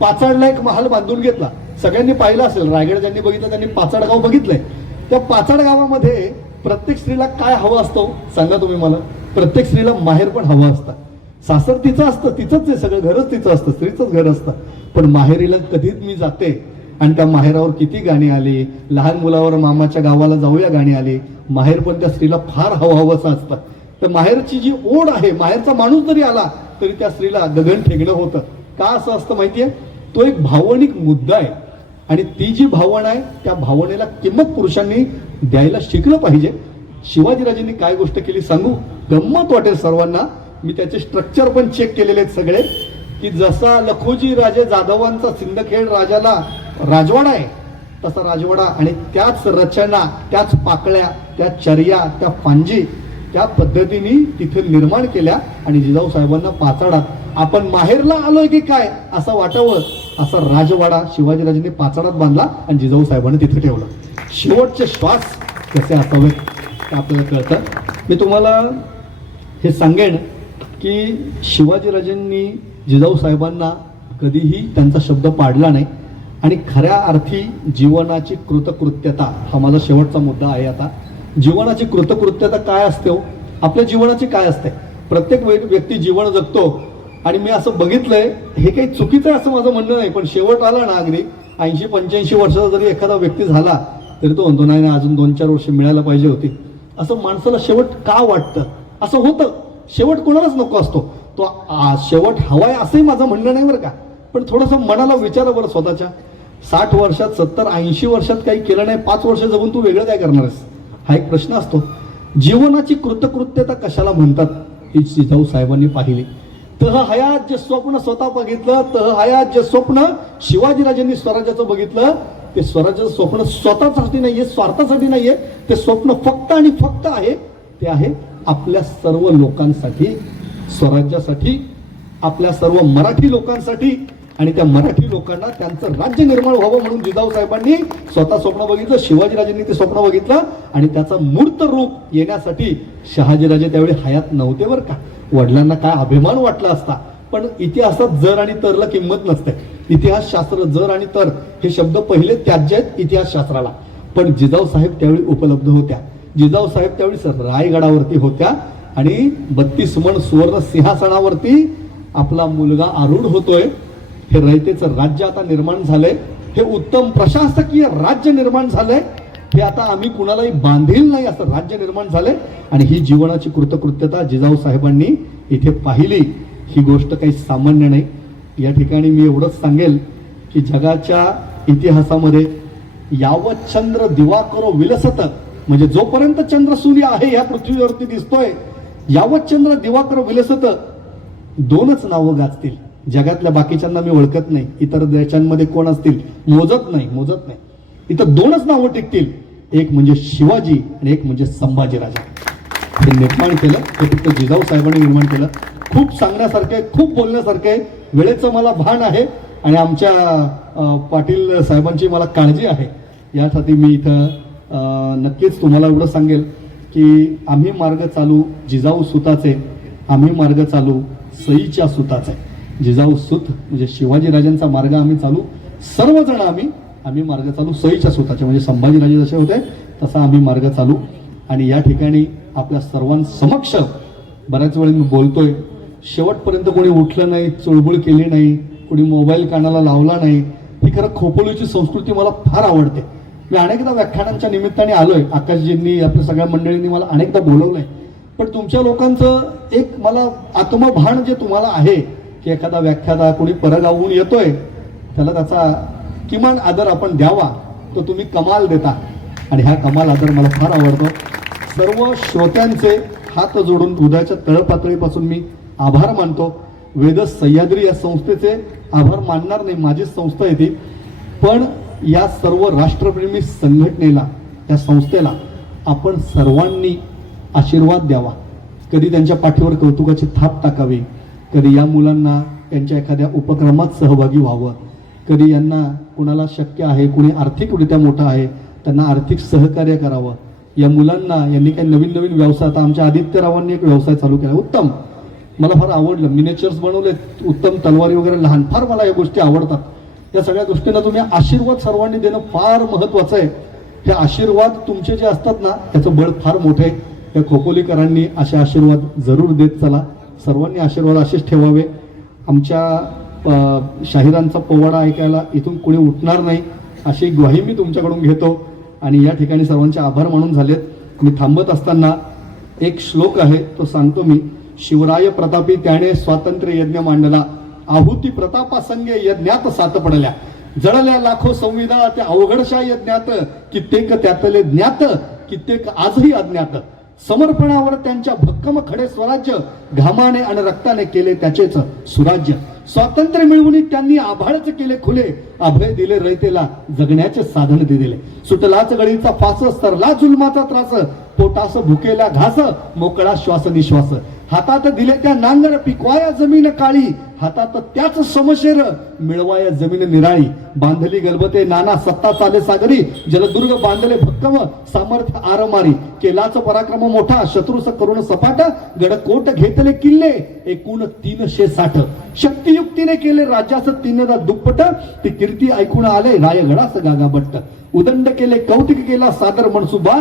पाचाडला एक महाल बांधून घेतला. सगळ्यांनी पाहिलं असेल, रायगड ज्यांनी बघितलं त्यांनी पाचाड गाव बघितलंय. त्या पाचाड गावामध्ये प्रत्येक स्त्रीला काय हवं असतं सांगा तुम्ही मला? प्रत्येक स्त्रीला माहेर पण हवं असतं. सासर तिचं असतं, तिचंच आहे सगळं, घरच तिचं असतं, स्त्रीचंच घर असतं. पण माहेरीला कधीच मी जाते आणि त्या माहेरावर किती गाणी आली, लहान मुलावर मामाच्या गावाला जाऊया गाणी आली. माहेर पण त्या स्त्रीला फार हवंसं असतं. तर माहेरची जी ओढ आहे, माहेरचा माणूस जरी आला तरी त्या स्त्रीला गगन ठेकणं होतं. का असं असतं माहितीये? तो एक भावनिक मुद्दा आहे आणि ती जी भावना आहे त्या भावनेला किंमत पुरुषांनी द्यायला शिकलं पाहिजे. शिवाजीराजांनी काय गोष्ट केली सांगू? गंमत वाटेल सर्वांना. मी त्याचे स्ट्रक्चर पण चेक केलेले आहेत सगळे, की जसा लखोजी राजे जाधवांचा सिंदखेड राजाला राजवाडा आहे तसा राजवाडा आणि त्याच रचना, त्याच पाकळ्या, त्या चर्या, त्या फांजी त्या पद्धतीने तिथे निर्माण केल्या. आणि जिजाऊ साहेबांना पाचाडात आपण माहेरला आलोय की काय असं वाटावं असा राजवाडा शिवाजीराजांनी पाचाडात बांधला आणि जिजाऊ साहेबांनी तिथे ठेवला. शेवटचे श्वास कसे असावेत ते आपल्याला कळतं. मी तुम्हाला हे सांगेन की शिवाजीराजांनी जिजाऊ साहेबांना कधीही त्यांचा शब्द पाडला नाही आणि खऱ्या अर्थी जीवनाची कृतकृत्यता हा माझा शेवटचा मुद्दा आहे. आता जीवनाची कृतकृत्यता काय असते? आपल्या जीवनाची काय असते? प्रत्येक व्यक्ती जीवन जगतो आणि मी असं बघितलंय, हे काही चुकीचं आहे असं माझं म्हणणं नाही, पण शेवट आला ना, अगदी 80-85 वर्षाचा जरी एखादा व्यक्ती झाला तरी तो म्हणतो नाही अजून 2-4 वर्ष मिळायला पाहिजे होती. असं माणसाला शेवट का वाटतं? असं होतं. शेवट कोणालाच नको असतो. तो शेवट हवाय असंही माझं म्हणणं नाही बरं का. पण थोडंसं मनाला विचारा बरं स्वतःच्या, 60 वर्षात 70-80 वर्षात काही केलं नाही, 5 वर्ष जगून तू वेगळं काय करणार आहेस, हा एक प्रश्न असतो. जीवनाची कृतकृत्यता कशाला म्हणतात ही जिजाऊ साहेबांनी पाहिली. तह हयात जे स्वप्न स्वतः बघितलं, तह हयात जे स्वप्न शिवाजीराजांनी स्वराज्याचं बघितलं, ते स्वराज्याचं स्वप्न स्वतःसाठी नाहीये, स्वार्थासाठी नाहीये, ते स्वप्न फक्त आणि फक्त आहे, ते आहे आपल्या सर्व लोकांसाठी, स्वराज्यासाठी, आपल्या सर्व मराठी लोकांसाठी. आणि त्या मराठी लोकांना त्यांचं राज्य निर्माण व्हावं म्हणून जिजाऊ साहेबांनी स्वतः स्वप्न बघितलं, शिवाजीराजांनी ते स्वप्न बघितलं आणि त्याचं मूर्त रूप येण्यासाठी शहाजीराजे त्यावेळी हयात नव्हते बरं का. वडिलांना काय अभिमान वाटला असता, पण इतिहासात जर आणि तरला किंमत नसते. इतिहास शास्त्र जर आणि तर हे शब्द पहिले त्याज्य आहेत इतिहास शास्त्राला. पण जिजाऊ साहेब त्यावेळी उपलब्ध होत्या. जिजाऊ साहेब त्यावेळी रायगडावरती होत्या आणि 32 मन सुवर्ण सिंहासनावरती आपला मुलगा आरूढ होतोय. हे रयतेचं राज्य आता निर्माण झालंय, हे उत्तम प्रशासकीय राज्य निर्माण झालंय, हे आता आम्ही कुणालाही बांधील नाही असं राज्य निर्माण झालंय. आणि ही जीवनाची कृतकृत्यता जिजाऊ साहेबांनी इथे पाहिली. ही गोष्ट काही सामान्य नाही. या ठिकाणी मी एवढंच सांगेल की जगाच्या इतिहासामध्ये यावत चंद्र दिवाकरो विलसत, म्हणजे जोपर्यंत चंद्र सूर्य आहे या पृथ्वीवरती दिसतोय, यावत चंद्र दिवाकरो विलसत, 2च नावं गाजतील. जगातल्या बाकीच्यांना मी ओळखत नाही, इतर देशांमध्ये कोण असतील मोजत नाही. इथं 2च नावं टिकतील, एक म्हणजे शिवाजी आणि एक म्हणजे संभाजीराजा. हे निर्माण केलं, हे फक्त जिजाऊ साहेबांनी निर्माण केलं. खूप सांगण्यासारखं आहे, खूप बोलण्यासारखं आहे. वेळेचं मला भान आहे आणि आमच्या पाटील साहेबांची मला काळजी आहे. यासाठी मी इथं नक्कीच तुम्हाला एवढं सांगेल की आम्ही मार्ग चालू जिजाऊ सुताचे, आम्ही मार्ग चालू सईच्या सुताचे. जिजाऊ सुत म्हणजे शिवाजीराजांचा मार्ग आम्ही चालू, सर्वजण आम्ही मार्ग चालू सईच्या सुताचे, म्हणजे संभाजीराजे जसे होते तसा आम्ही मार्ग चालू. आणि या ठिकाणी आपल्या सर्वांसमक्ष बऱ्याच वेळी मी बोलतोय, शेवटपर्यंत कोणी उठलं नाही, चुळबुळ केली नाही, कोणी मोबाईल कानाला लावला नाही. ही खरं खोपोलीची संस्कृती मला फार आवडते. मी अनेकदा व्याख्यानांच्या निमित्ताने आलोय, आकाशजींनी आपल्या सगळ्या मंडळींनी मला अनेकदा बोलवलंय, पण तुमच्या लोकांचं एक मला आत्मभान जे तुम्हाला आहे की एखादा व्याख्याता कोणी परगावून येतोय त्याला त्याचा किमान आदर आपण द्यावा, तो तुम्ही कमाल देता आणि हा कमाल आदर मला फार आवडतो. सर्व श्रोत्यांचे हात जोडून हृदयाच्या तळपातळीपासून मी आभार मानतो. वेद सह्याद्री या संस्थेचे आभार मानणार नाही, माझीच संस्था आहे ती, पण या सर्व राष्ट्रप्रेमी संघटनेला, या संस्थेला आपण सर्वांनी आशीर्वाद द्यावा. कधी त्यांच्या पाठीवर कौतुकाची थाप टाकावी, कधी या मुलांना त्यांच्या एखाद्या उपक्रमात सहभागी व्हावं, कधी यांना कुणाला शक्य आहे, कुणी आर्थिकरित्या मोठा आहे त्यांना आर्थिक सहकार्य करावं. या मुलांना यांनी काही नवीन नवीन व्यवसाय, आता आमच्या आदित्यरावांनी एक व्यवसाय चालू केला, उत्तम, मला फार आवडलं. मिनिएचर्स बनवले, उत्तम, तलवारी वगैरे लहान, फार मला या गोष्टी आवडतात. या सगळ्या गोष्टींना तुम्ही आशीर्वाद सर्वांनी देणं फार महत्वाचं आहे. हे आशीर्वाद तुमचे जे असतात ना त्याचं बळ फार मोठं आहे. या खोपोलीकरांनी असे आशीर्वाद जरूर देत चला. सर्वांनी आशीर्वाद असेच ठेवावे. आमच्या शाहिरांचा पोवाडा ऐकायला इथून कोणी उठणार नाही अशी ग्वाही मी तुमच्याकडून घेतो. आणि या ठिकाणी सर्वांचे आभार मानून झालेत. मी थांबत असताना एक श्लोक आहे तो सांगतो मी. शिवराय प्रतापी त्याने स्वातंत्र्य यज्ञ मांडला, आहुती प्रतापासंगे यज्ञात सात पडल्या, जळल्या लाखो संविधा त्या अवघडशा यज्ञात, कित्येक त्यातले ज्ञात कित्येक आजही अज्ञात, समर्पणावर त्यांच्या भक्कम खडे स्वराज्य, घामाने आणि रक्ताने केले त्याचेच सुराज्य, स्वातंत्र्य मिळवून त्यांनी आभाळच केले खुले, अभय दिले रयतेला जगण्याचे साधन दिले, सुटलाच गळीचा फास, सरला जुलमाचा त्रास, पोटास भुकेला घास, मोकळा श्वास निश्वास, हातात दिले त्या नांगर, पिकवाया जमीन काळी, हातात त्याच समशेर, मिळवाया जमीन निराळी, बांधली गलबते नाना सत्ता चाले सागरी, जलदुर्ग बांधले भक्कम, सामर्थ्य आरमारी, केलाच पराक्रम मोठा, शत्रूस करून सपाट, गडकोट घेतले किल्ले एकूण 360, शक्तियुक्तीने केले राज्यास 3दा दुप्पट, ती कीर्ती ऐकून आले रायगडास गागाबट्ट, उदंड केले कौतिक केला सादर मनसुबा,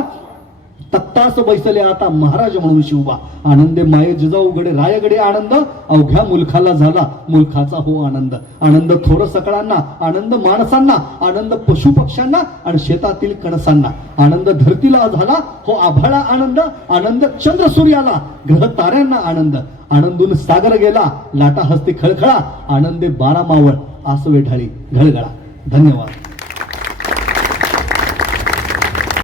तत्तास बैसले आता महाराज म्हणून शिवबा, आनंदे माये जिजाऊ गडे रायगडे आनंद, अवघ्या मुलखाला झाला मुलखाचा हो आनंद, आनंद थोर सकळांना, आनंद माणसांना, आनंद पशु पक्ष्यांना आणि शेतातील कणसांना, आनंद धरतीला झाला हो आभाळा आनंद, आनंद चंद्र सूर्याला ग्रह ताऱ्यांना आनंद, आनंदून सागर गेला लाटा हस्ती खळखळा, आनंदे 12 मावळ, आसवे ढाळी घळगळा. धन्यवाद.